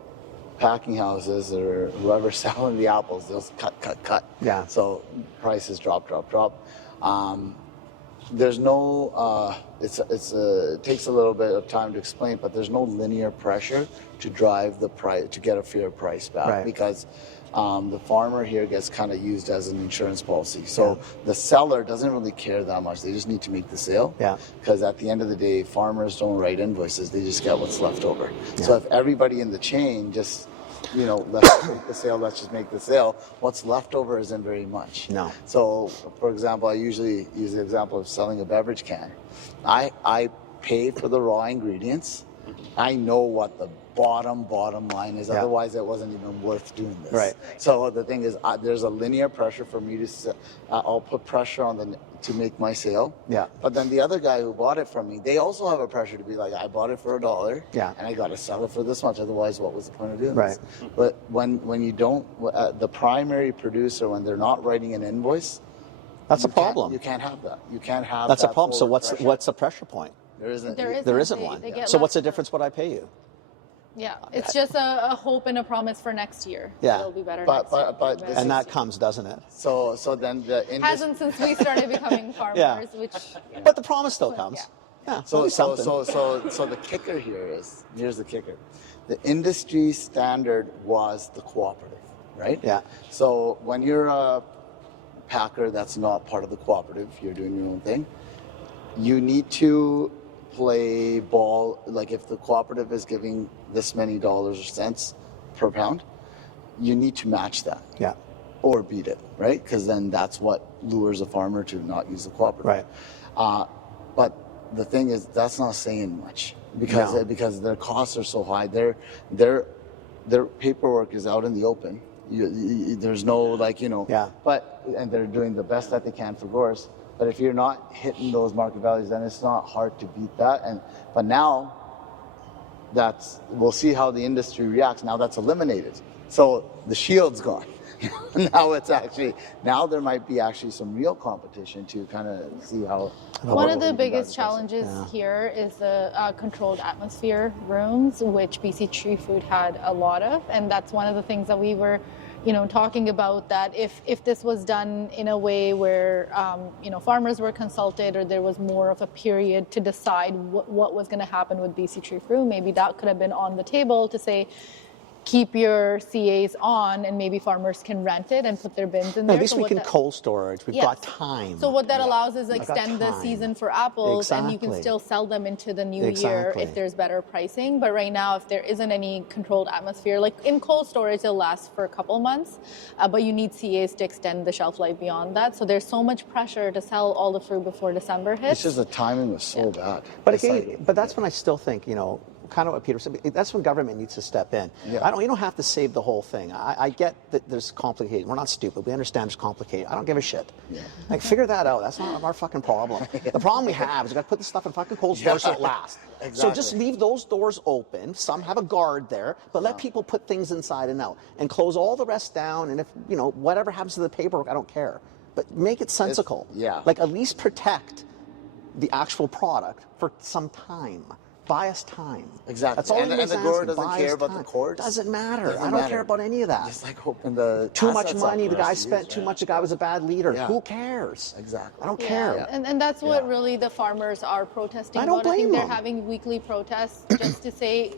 packing houses or whoever's selling the apples, they'll cut. Yeah. So prices drop. There's no, it takes a little bit of time to explain, but there's no linear pressure to drive the price, to get a fair price back, because the farmer here gets kind of used as an insurance policy. So the seller doesn't really care that much. They just need to make the sale. Yeah. Because at the end of the day, farmers don't write invoices. They just get what's left over. So if everybody in the chain just, let's just make the sale, let's just make the sale, what's left over isn't very much. No. So, for example, I usually use the example of selling a beverage can. I pay for the raw ingredients. I know what the bottom line is. Otherwise, it wasn't even worth doing this. Right. So the thing is, there's a linear pressure for me to. I'll put pressure on to make my sale. Yeah. But then the other guy who bought it from me, they also have a pressure to be like, I bought it for $1. Yeah. And I got to sell it for this much. Otherwise, what was the point of doing Right. this? But when you don't, the primary producer, when they're not writing an invoice, that's a problem. You can't have that. You can't have. That's that a problem. So forward what's pressure. the pressure point? There isn't. There isn't one. So what's the difference? What I pay you? Yeah, it's just a hope and a promise for next year. Yeah. It'll be better But- next year. but this And that comes, doesn't it? So then the industry. hasn't since we started becoming farmers, Yeah. which But the promise still comes. Yeah. at So least something. the kicker here's the kicker. The industry standard was the cooperative, right? Yeah. So when you're a packer that's not part of the cooperative, you're doing your own thing, you need to play ball. Like if the cooperative is giving this many dollars or cents per pound, you need to match that. Yeah. Or beat it, right? Because then that's what lures a farmer to not use the cooperative. Right. But the thing is, that's not saying much because No. because their costs are so high. Their paperwork is out in the open. There's no Yeah. and they're doing the best that they can for growers. But if you're not hitting those market values, then it's not hard to beat that. But now we'll see how the industry reacts. Now that's eliminated. So the shield's gone. now there might be actually some real competition to kind of see how. one of the you biggest guys are challenges here is the controlled atmosphere rooms, which BC Tree Food had a lot of, and that's one of the things that we were, talking about. That if this was done in a way where farmers were consulted, or there was more of a period to decide what was going to happen with BC Tree Food, maybe that could have been on the table to say, keep your CAs on, and maybe farmers can rent it and put their bins in there. At least So we what can that- cold storage. We've Yes. got time. So what that allows is got extend the time. season for apples, and you can Exactly. still sell them into the new year Exactly. if there's better pricing. But right now, if there isn't any controlled atmosphere, like in cold storage, it'll last for a couple months, but you need CAs to extend the shelf life beyond that. So there's so much pressure to sell all the fruit before December hits. It's just the timing was so bad. But It's again, like- but that's when I still think, kind of what Peter said. That's when government needs to step in. Yeah. You don't have to save the whole thing. I get that there's complicated. We're not stupid. We understand it's complicated. I don't give a shit. Yeah. Like, figure that out. That's not our fucking problem. The problem we have is we got to put this stuff in fucking cold storage so it lasts. So just Exactly. leave those doors open. Some have a guard there, but let people put things inside and out, and close all the rest down. And if whatever happens to the paperwork, I don't care. But make it sensical. yeah. Like, at least protect the actual product for some time. Buy us time. Exactly. That's all And anybody's the grower asking. doesn't Buy care us about the time. courts. Doesn't matter. Doesn't I don't matter. care about any of that. Just like hoping the Too much assets money. up The for guy us to spent use, too yeah. much. The guy was a bad leader. Yeah. Who cares? Exactly. I don't Yeah, care. and that's what Yeah. really the farmers are protesting I don't about. I think blame they're them. having weekly protests just to say,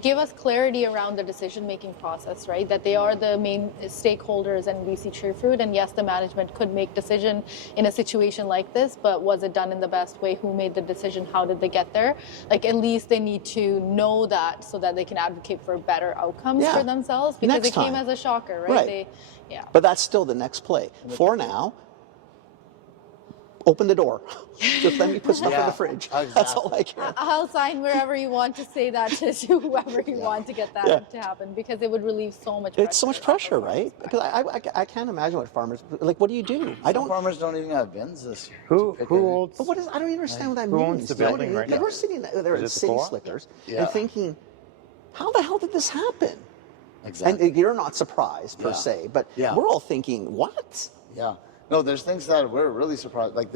give us clarity around the decision-making process, right? That they are the main stakeholders in BC Tree Fruit, and yes, the management could make decision in a situation like this, but was it done in the best way? Who made the decision? How did they get there? Like, at least they need to know that so that they can advocate for better outcomes Yeah. for themselves, because Next it came time. as a shocker, right? Right. Yeah. But that's still the next play. For now, open the door. Just let me put stuff in Yeah, the fridge. That's all I care. I'll sign wherever you want to say that to whoever you want to get that to happen, because it would relieve so much pressure. It's so much pressure, right? Because I can't imagine what farmers like. What do you do? I Some don't. farmers don't even have bins this year. Who owns? But what is? I don't even understand what that Who means. owns the You know what I building mean? right Like, now? we're sitting there Is at it the City co-op? Slickers Yeah. and thinking, how the hell did this happen? Exactly. And you're not surprised per Yeah. se, but Yeah. we're all thinking, what? Yeah. No, there's things that we're really surprised. Like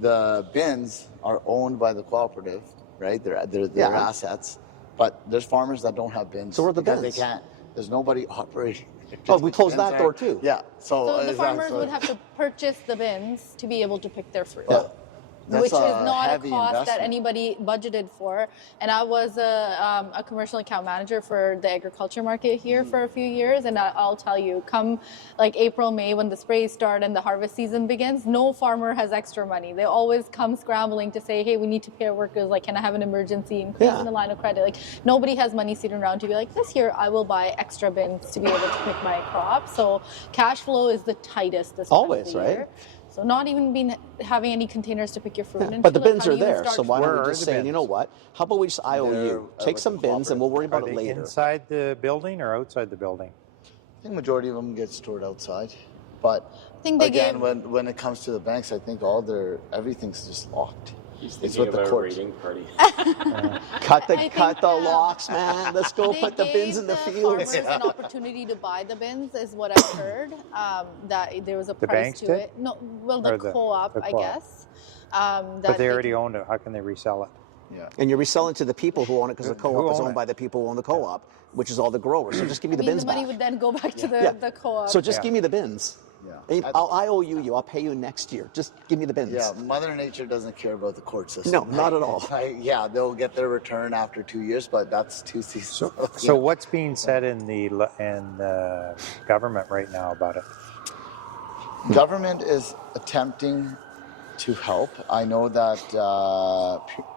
the bins are owned by the cooperative, right? They're Yeah. assets. But there's farmers that don't have bins. So where are the because bins? They can't. There's nobody operating. Oh, we closed Bins that door aren't- too. Yeah. So the exactly. farmers would have to purchase the bins to be able to pick their fruit. But that's Which is not a heavy cost that investment. anybody budgeted for. And I was a commercial account manager for the agriculture market here for a few years. And I'll tell you, come like April, May, when the sprays start and the harvest season begins, no farmer has extra money. They always come scrambling to say, hey, we need to pay our workers. Like, can I have an emergency increase in the line of credit? Like, nobody has money sitting around to be like, this year I will buy extra bins to be able to pick my crop. So cash flow is the tightest this time Always, of the right? year. So not even having any containers to pick your fruit into. But the like, bins how are do you even there, start so why Where don't are we just the say, you bins? know what? How about we just IOU? They're, Take with some the bins and we'll worry Are about it they later. inside the building or outside the building? I think majority of them get stored outside. But I think they again, gave- when it comes to the banks, I think everything's just locked. He's It's thinking with of the a courts. raiding party. Cut the I think, locks, man. Let's go They put the bins gave in the farmers fields. an opportunity to buy the bins, is what I've heard. That there was a The price banks to did? it. No, well, the Or the co-op, I co-op? guess. But they already owned it. How can they resell it? Yeah. And you're reselling to the people who own it because the co-op is own owned it? by the people who own the co-op, which is all the growers. So just give me the I mean, bins the money back. would then go back to the co-op. So just Yeah. give me the bins. Yeah. I owe you. I'll pay you next year. Just give me the bins. Yeah, Mother Nature doesn't care about the court system. No, not at all. Yeah, they'll get their return after 2 years, but that's 2 seasons. So what's being said in the government right now about it? Government is attempting to help. I know that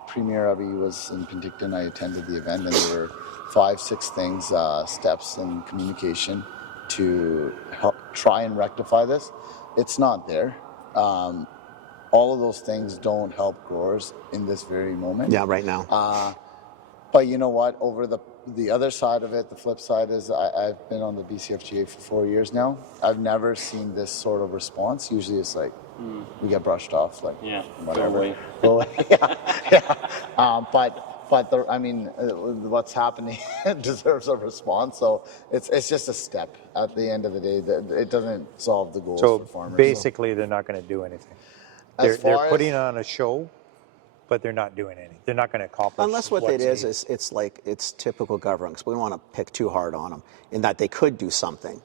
Premier Avi was in Penticton. I attended the event, and there were 5-6 things, steps in communication to help try and rectify this. It's not there. All of those things don't help growers in this very moment. Yeah, right now. But you know what? Over the other side of it, the flip side is I've been on the BCFGA for 4 years now. I've never seen this sort of response. Usually it's like we get brushed off, like whatever. Go away. Yeah. But what's happening deserves a response. So it's just a step. At the end of the day, it doesn't solve the goals So for farmers. basically, they're not going to do anything. As They're far putting as- on a show, but they're not doing anything. They're not going to accomplish. Unless what it what's is, needed. it's like, it's typical government. 'Cause we don't want to pick too hard on them in that they could do something.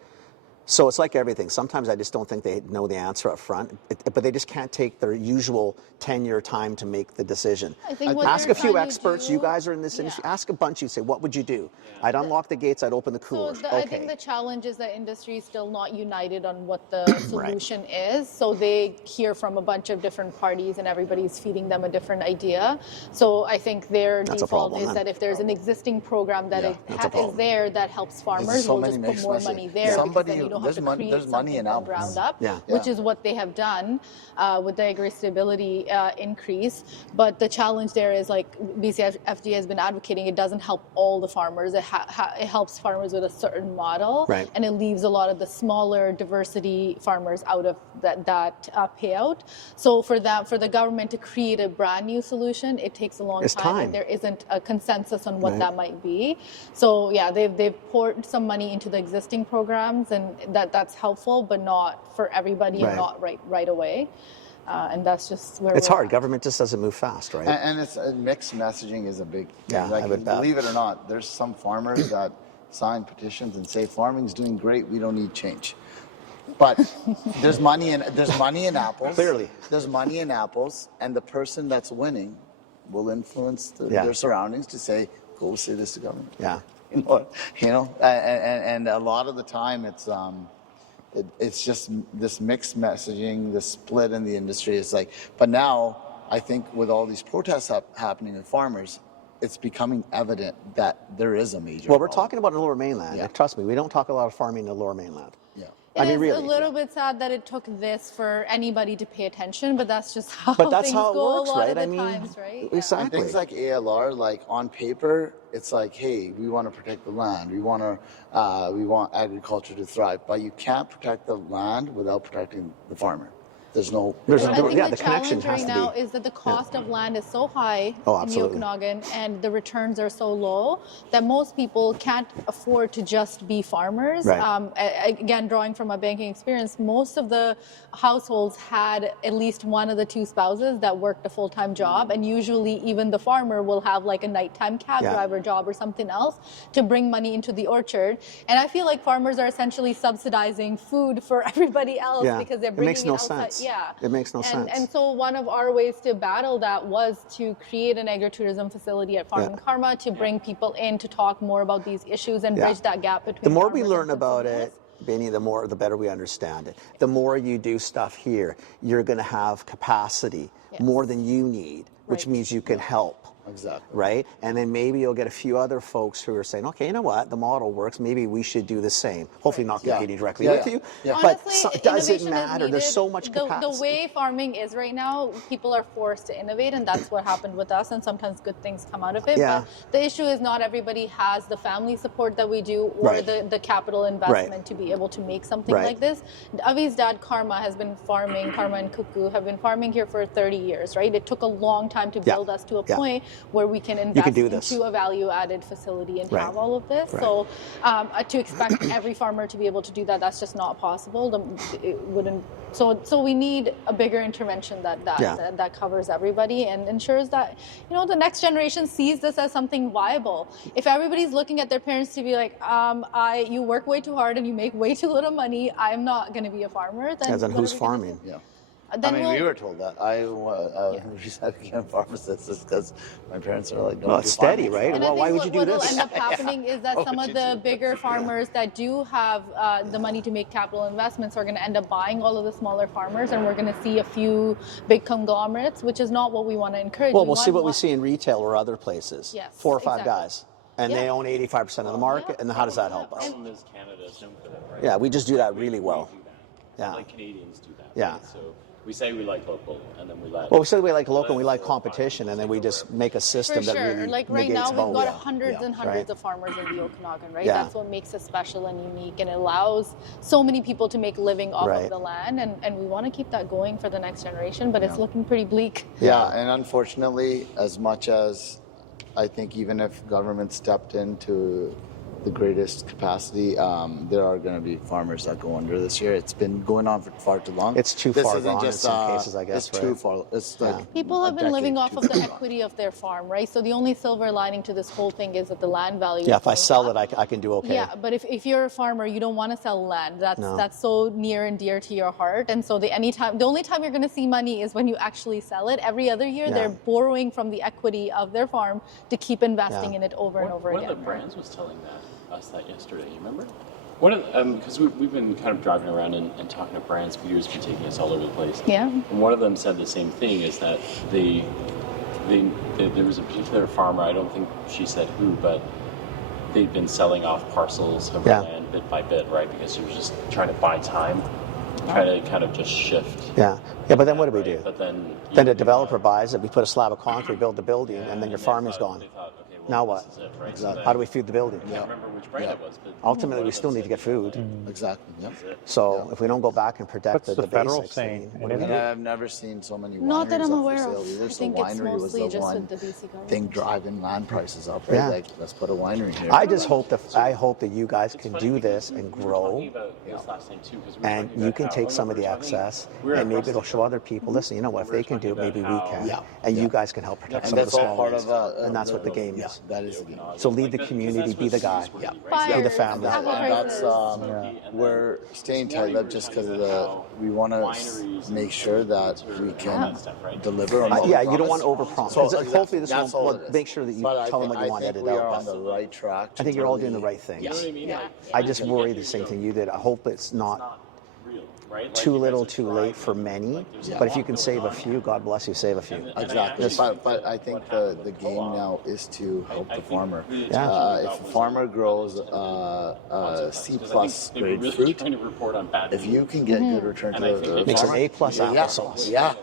So it's like everything. Sometimes I just don't think they know the answer up front, but they just can't take their usual 10-year time to make the decision. I think what Ask they're a few trying to experts. do- You guys are in this industry. Ask a bunch. You say, what would you do? I'd unlock the gates. I'd open the So coolers. I think the challenge is that industry is still not united on what the solution is. So they hear from a bunch of different parties and everybody's feeding them a different idea. So I think their That's a default problem, is then. that if there's an existing program that that's a is problem. there that helps farmers, so we'll many just put mixed more messages. money there Somebody because then you don't have there's to money- create there's money something in from apples. ground up, Yeah. which is what they have done with the agri-stability increase. But the challenge there is like BCFG has been advocating, it doesn't help all the farmers. It helps farmers with a certain model, Right. and it leaves a lot of the smaller diversity farmers out of that payout. So for the government to create a brand new solution, it takes a long It's time. and there isn't a consensus on what Right. that might be. So yeah, they've poured some money into the existing programs, and that's helpful, but not for everybody and not right away. And that's just where It's we're hard. at. Government just doesn't move fast, right? And it's mixed messaging is a big thing. Yeah, I would bet. Believe it or not, there's some farmers that sign petitions and say farming's doing great, we don't need change. But there's money in apples. Clearly. There's money in apples, and the person that's winning will influence Yeah. their surroundings to say, go say this to government. Yeah. And a lot of the time it's just this mixed messaging, this split in the industry. It's like, but now I think with all these protests happening with farmers, it's becoming evident that there is a major Well, we're problem. talking about the Lower Mainland. Yeah. Trust me, we don't talk a lot of farming in the Lower Mainland. Yeah. I mean, It is really. a little bit sad that it took this for anybody to pay attention, but that's just how But that's things how it go works, a lot right? of the I mean, times, right? And exactly. things like ALR, like on paper, it's like, hey, we want to protect the land. We want agriculture to thrive, but you can't protect the land without protecting the farmer. There's no. There's I no- think yeah, the the connection challenge has right to now be. is that the cost of land is so high Oh, in the absolutely. Okanagan and the returns are so low that most people can't afford to just be farmers. Right. Again, drawing from a banking experience, most of the households had at least one of the two spouses that worked a full-time job, and usually even the farmer will have like a nighttime cab Yeah. driver job or something else to bring money into the orchard. And I feel like farmers are essentially subsidizing food for everybody else Yeah. because they're It bringing makes no outside. sense. Yeah. It makes no sense. And so one of our ways to battle that was to create an agritourism facility at Farm Yeah. and Karma to bring people in to talk more about these issues and Yeah. bridge that gap between The more we farmers learn and about consumers. it, Binny, the better we understand it. The more you do stuff here, you're going to have capacity Yes. more than you need, which Right. means you can help. Exactly. Right? And then maybe you'll get a few other folks who are saying, okay, you know what? The model works. Maybe we should do the same. Hopefully not Yeah. competing directly Yeah, with yeah. you. Yeah. But Honestly, does it innovation is matter? There's needed. so much The capacity. way farming is right now, people are forced to innovate, and that's what happened with us, and sometimes good things come out of it. Yeah. But the issue is not everybody has the family support that we do or Right. the capital investment to be able to make something Right. like this. Avi's dad, Karma and Kuku have been farming here for 30 years, right? It took a long time to Yeah. build us to a Yeah. point where we can invest can do this. into a value-added facility and Right. have all of this. Right. So to expect every farmer to be able to do that, that's just not possible. It wouldn't. So we need a bigger intervention that covers everybody and ensures that the next generation sees this as something viable. If everybody's looking at their parents to be like, you work way too hard and you make way too little money, I'm not going to be a farmer. Then who's farming? Yeah. Then we were told that. I became a pharmacist because my parents are like, don't Well, do it's steady, farming. right? And Well, I think why would you do what this? will end up happening is that What some would of you the do? bigger farmers that do have the money to make capital investments are going to end up buying all of the smaller farmers, and we're going to see a few big conglomerates, which is not what we want to encourage. Well, we'll see what we see in retail or other places. Yes, 4 or 5 exactly. guys. And Yeah. they own 85% of the market. And how does that help us? The problem is Canada's known for that, right? Yeah, we just do that really well. We do that. Yeah. Like Canadians do that. Yeah. Right? So we say we like local, and then we let. Well, we said we like local and we like competition, and then we just make a system For that sure. really Like right negates now, we've both. got hundreds and hundreds Right. of farmers in the Okanagan, right? Yeah. That's what makes us special and unique, and it allows so many people to make living off Right. of the land, and we want to keep that going for the next generation, but it's looking pretty bleak. Yeah, and unfortunately, as much as I think even if government stepped into the greatest capacity, there are going to be farmers that go under this year. It's been going on for far too long. It's too This far isn't gone in just, some cases, I guess, It's too right? far. It's Yeah. like People have a been living decade off too of the far. equity of their farm, right? So the only silver lining to this whole thing is that the land value. Yeah, is if I going sell up. it, I can do okay. Yeah, but if you're a farmer, you don't want to sell land. No. That's so near and dear to your heart. And so the only time you're going to see money is when you actually sell it. Every other year, Yeah. they're borrowing from the equity of their farm to keep investing Yeah. in it over and over One again. of the brands was telling us that yesterday. You remember? One of because we've been kind of driving around and talking to brands. Peter's been taking us all over the place. Yeah. And one of them said the same thing: is that there was a particular farmer. I don't think she said who, but they'd been selling off parcels of Yeah. land bit by bit, right? Because she was just trying to buy time, trying to kind of just shift. Yeah, but then what do we do? But then Then a developer buys it, we put a slab of concrete, build the building, and then your farming's gone. They thought, okay, well, Now what? This is it, right? So then- How do we feed the building? I can't remember which brand it was, but Ultimately, one we of still them need to get said, food. Exactly. Yep. So if we don't go back and protect What's the the federal basics, saying? what do we And do? I've never seen so many wineries Not that I'm up aware for of. sale either. I So think it's winery was mostly the just one with the BC government. thing driving land prices up. Right? Yeah. Like, let's put a winery here. I just hope that you guys can do this and we were grow, talking about this last night too, 'cause we were and talking you about can how- take some of the we were talking- excess, we were at and maybe Rusty it'll show other people. Listen, you know what? If we were they can do it, talking maybe we about can. how- And you guys can help protect and some of that's the all small part ones. of And that's what the game yeah, is. that is the game. So lead the community, be the guy. Yeah. Be the Fires, family. apple And that's prices. we're staying tight-lipped just because of we want to make sure that we can deliver on what we Yeah, you don't want promise. to overpromise. So, 'Cause exactly, hopefully this that's won't. all Well, it is. make sure that you But tell them what you want I think edited we are out. on the right track. I think you're all doing the right things. You know what I mean? Yeah. I just worry the same thing you did. I hope it's not Not real, right? Like, too you guys little, are too trying, late for many. like, there's a But if lot you can going save a on few, here. God bless you, save a few. Exactly. But I think the game now is to help the farmer. If a farmer grows C plus grade fruit, Trying to report on bad if you can get good return to the Makes an farmer, A plus yeah, applesauce. Yeah,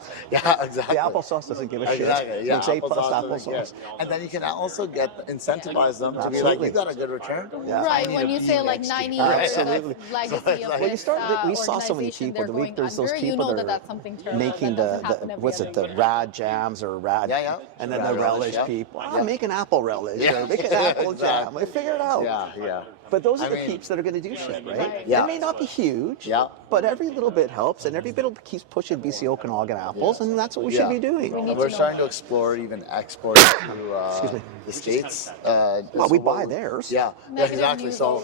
exactly. The applesauce doesn't give a shit. Exactly. Yeah, Makes A plus doesn't care. applesauce. And then you can also incentivize them to be like, Absolutely. you got a good return. Yeah. Right, I when need you to say be like next 90 year. years Absolutely. of legacy of When you this start- we saw so many organization people, they're the week going there's those under, you people know that are that's something terrible. making that doesn't happen every what's other it, the year. rad jams or rad, Yeah. and then Rad the relish, relish yeah. people. Yeah. Make an apple relish, Yeah. or make an apple jam. Exactly. Like, figure it out. Yeah. But those are I the mean- peeps that are going to do shit, right? Yeah. They may not be huge, Yeah. but every little bit helps, and every bit keeps pushing BC Okanagan apples, and that's what we should be doing. need And to we're know starting to that. explore even export to Excuse me. the States. Well, we buy theirs. Yeah, Negative exactly. news So always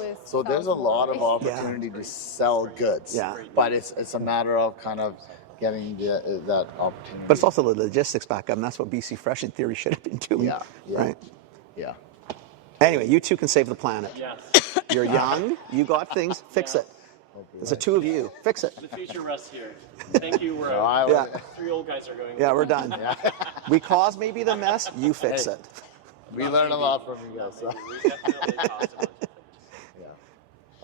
there's a sounds lot of more. opportunity to sell goods. Yeah. But it's a matter of kind of getting that opportunity. But it's also the logistics back up, and that's what BC Fresh in theory should have been doing, Yeah. right? Yeah. Anyway, you two can save the planet. Yes. You're young, you got things, fix it. There's the two of you, fix it. The future rests here. Thank you. We're Yeah. 3 old guys are going. Yeah, we're done. We caused maybe the mess, you fix it. We learn a lot from you guys. So. We definitely caused a bunch of things.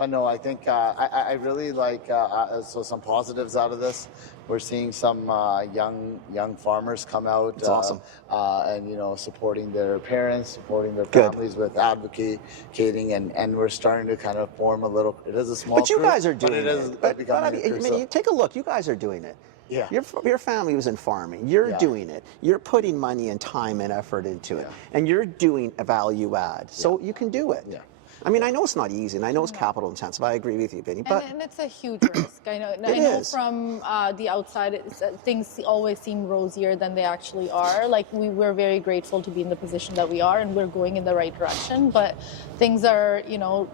No, I think I really like so some positives out of this. We're seeing some young farmers come out. It's awesome. And supporting their parents, supporting their Good. families with advocating, and we're starting to kind of form a little. It is a small. But you crew, guys are but doing it. Is it. But becoming I a crew, mean, so- you take a look. You guys are doing it. Yeah. Your family was in farming. You're doing it. You're putting money and time and effort into it. And you're doing a value add. So you can do it. Yeah. I mean, I know it's not easy, and I know it's capital intensive. I agree with you, Binne. But And it's a huge risk. I know is. from the outside, things always seem rosier than they actually are. Like we're very grateful to be in the position that we are, and we're going in the right direction. But things are,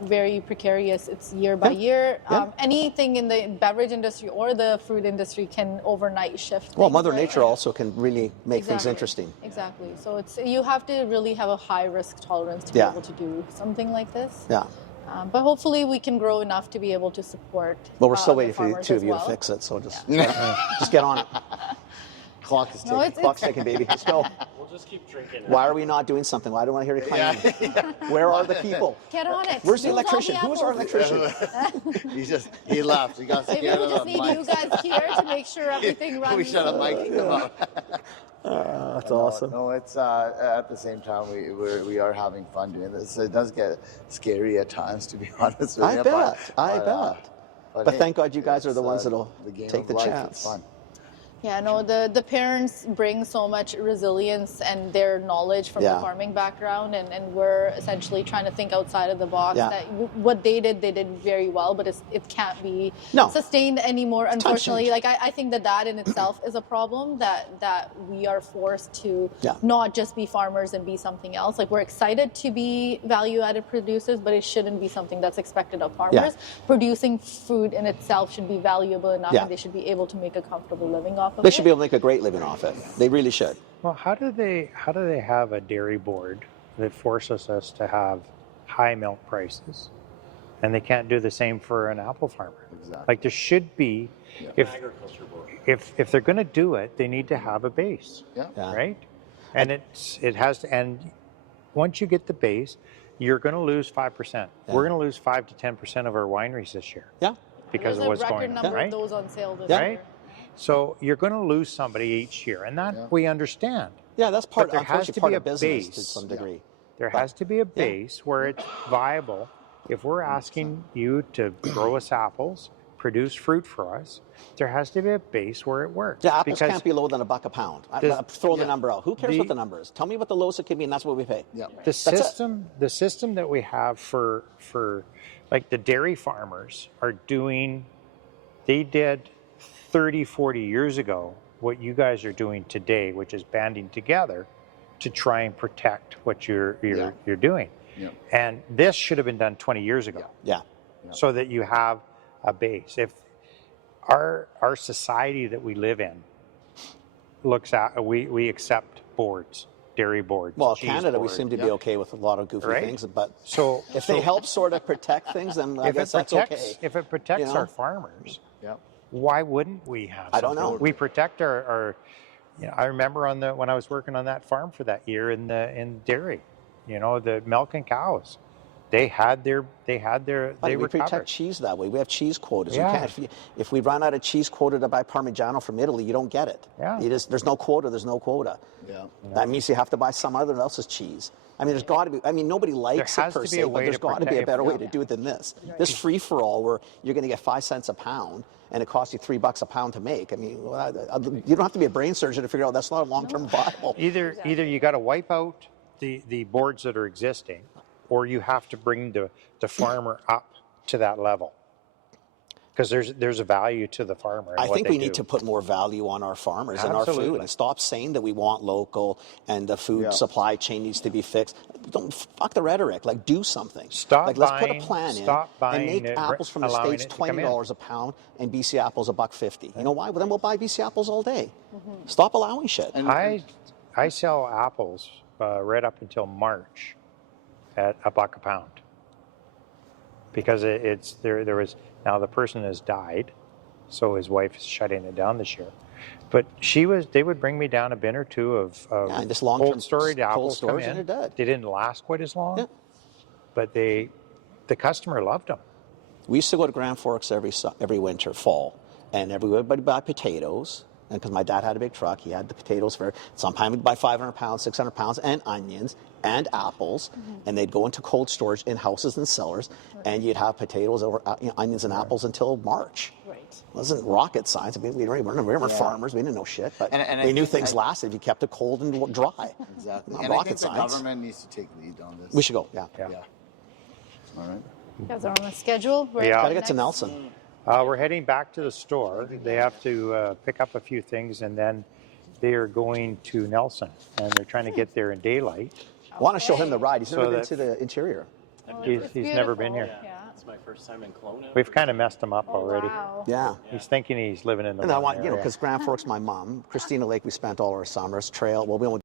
very precarious. It's year by year. Anything in the beverage industry or the fruit industry can overnight shift. well, things, Mother right? Nature also can really make things Exactly. interesting. Exactly. So you have to really have a high risk tolerance to be able to do something like this. Yeah. But hopefully we can grow enough to be able to support. Well, we're still the waiting for the farmers two as of you well. to fix it. So just get on it. Clock is ticking. No, it's- Clock's ticking, baby. Let's go. We'll just keep drinking. Why are we not doing something? Why don't I hear you claiming? Where are the people? Get on it. Where's the Build all electrician? Who's our apples. electrician? He left. He got scared Maybe we of just the need mic. you guys here to make sure everything runs. We should have mic'd him up. That's awesome. No, it's at the same time we are having fun doing this. It does get scary at times, to be honest with I you. bet. I but, bet. But hey, thank God you guys are it's, the ones that'll game take of the life. chance. It's fun. Yeah, no, the parents bring so much resilience and their knowledge from the farming background, and we're essentially trying to think outside of the box. Yeah. That what they did very well, but it can't be No. sustained anymore. Unfortunately, change. like I think that in itself is a problem, that we are forced to Yeah. not just be farmers and be something else. Like we're excited to be value-added producers, but it shouldn't be something that's expected of farmers. Producing food in itself should be valuable enough, and they should be able to make a comfortable living off of They it. should be able to make a great living off it. They really should. Well, how do they have a dairy board that forces us to have high milk prices, and they can't do the same for an apple farmer? Exactly. Like there should be, Agriculture board. if they're going to do it, they need to have a base, Yeah. right? And it has to. And once you get the base, you're going to lose 5%. We're going to lose 5 to 10% of our wineries this year. Yeah. Because There's of what's a record going on, number right? of those on sale this Right? year. So you're going to lose somebody each year, and that we understand. Yeah, that's part, But there has unfortunately, to part be of a business to base. some degree. There has to be a base where it's viable. If we're asking you to grow us apples, produce fruit for us, there has to be a base where it works. Yeah, apples Because can't be lower than $1 a pound. Throw the number out. Who cares what the number is? Tell me what the lowest it can be, and that's what we pay. Yeah. the system that we have for like the dairy farmers are doing, they did 30, 40 years ago what you guys are doing today, which is banding together to try and protect what you're doing. Yeah. And this should have been done 20 years ago. Yeah. So that you have a base. If our society that we live in looks at, we accept boards, dairy boards. Well, cheese Canada, we board. seem to be okay with a lot of goofy Right? things, but So if they help sort of protect things, then I guess that's okay. If it protects You know? our farmers, Yeah. why wouldn't we have? I don't something? know. We protect our I remember when I was working on that farm for that year in dairy, the milk and cows, they were We protect covered. cheese that way. We have cheese quotas. Yeah. You can't, if we run out of cheese quota to buy Parmigiano from Italy, you don't get it. Yeah. There's no quota. There's no quota. Yeah. That means you have to buy some other else's cheese. I mean, there's got to be. I mean, nobody likes There it has per to be se, a but way there's to got to be a protect- better way to do it than this. This free for all, where you're going to get 5 cents a pound, and it costs you $3 a pound to make. I mean, you don't have to be a brain surgeon to figure out that's not long-term viable. Either you got to wipe out the boards that are existing, or you have to bring the farmer up to that level. Because there's a value to the farmer. and I what think they we need do. to put more value on our farmers and our food, Absolutely. and stop saying that we want local and the food supply chain needs to be fixed. Don't fuck the rhetoric. Like, do something. Stop Like, let's put buying- a plan in stop and buying make it, apples from the allowing States it to come in. $20 a pound and BC apples $1.50. You know why? Well, then we'll buy BC apples all day. Stop allowing shit. I sell apples right up until March at $1 a pound, because there was, now the person has died, so his wife is shutting it down this year. But they would bring me down a bin or two of and this long-term cold storage cold apples come storage, in. and they're dead. They didn't last quite as long, Yeah. but the customer loved them. We used to go to Grand Forks every winter, fall, and everybody buy potatoes. And because my dad had a big truck, he had the potatoes for, sometimes we'd buy 500 pounds, 600 pounds, and onions and apples. And they'd go into cold storage in houses and cellars, and you'd have potatoes, onions and apples until March. Right. It wasn't rocket science. I mean, we weren't farmers. We didn't know shit, but And we I knew think- things lasted if you kept it cold and dry. Exactly. Not And I rocket think the science. government needs to take lead on this. We should go. Yeah. Yeah. All right. You guys are on the schedule. We're Yeah. Gotta get next- to Nelson. We're heading back to the store. They have to pick up a few things, and then they are going to Nelson, and they're trying to get there in daylight. I want to show him the ride. He's So never been that- to the interior. Well, He's it's never been beautiful, here. Yeah. It's my first time in Kelowna. We've kind of messed him up Oh, already. wow. Yeah. He's thinking he's living in the And I wrong want, area. because Grand Forks, my mom, Christina Lake, we spent all our summers, trail. Well, we only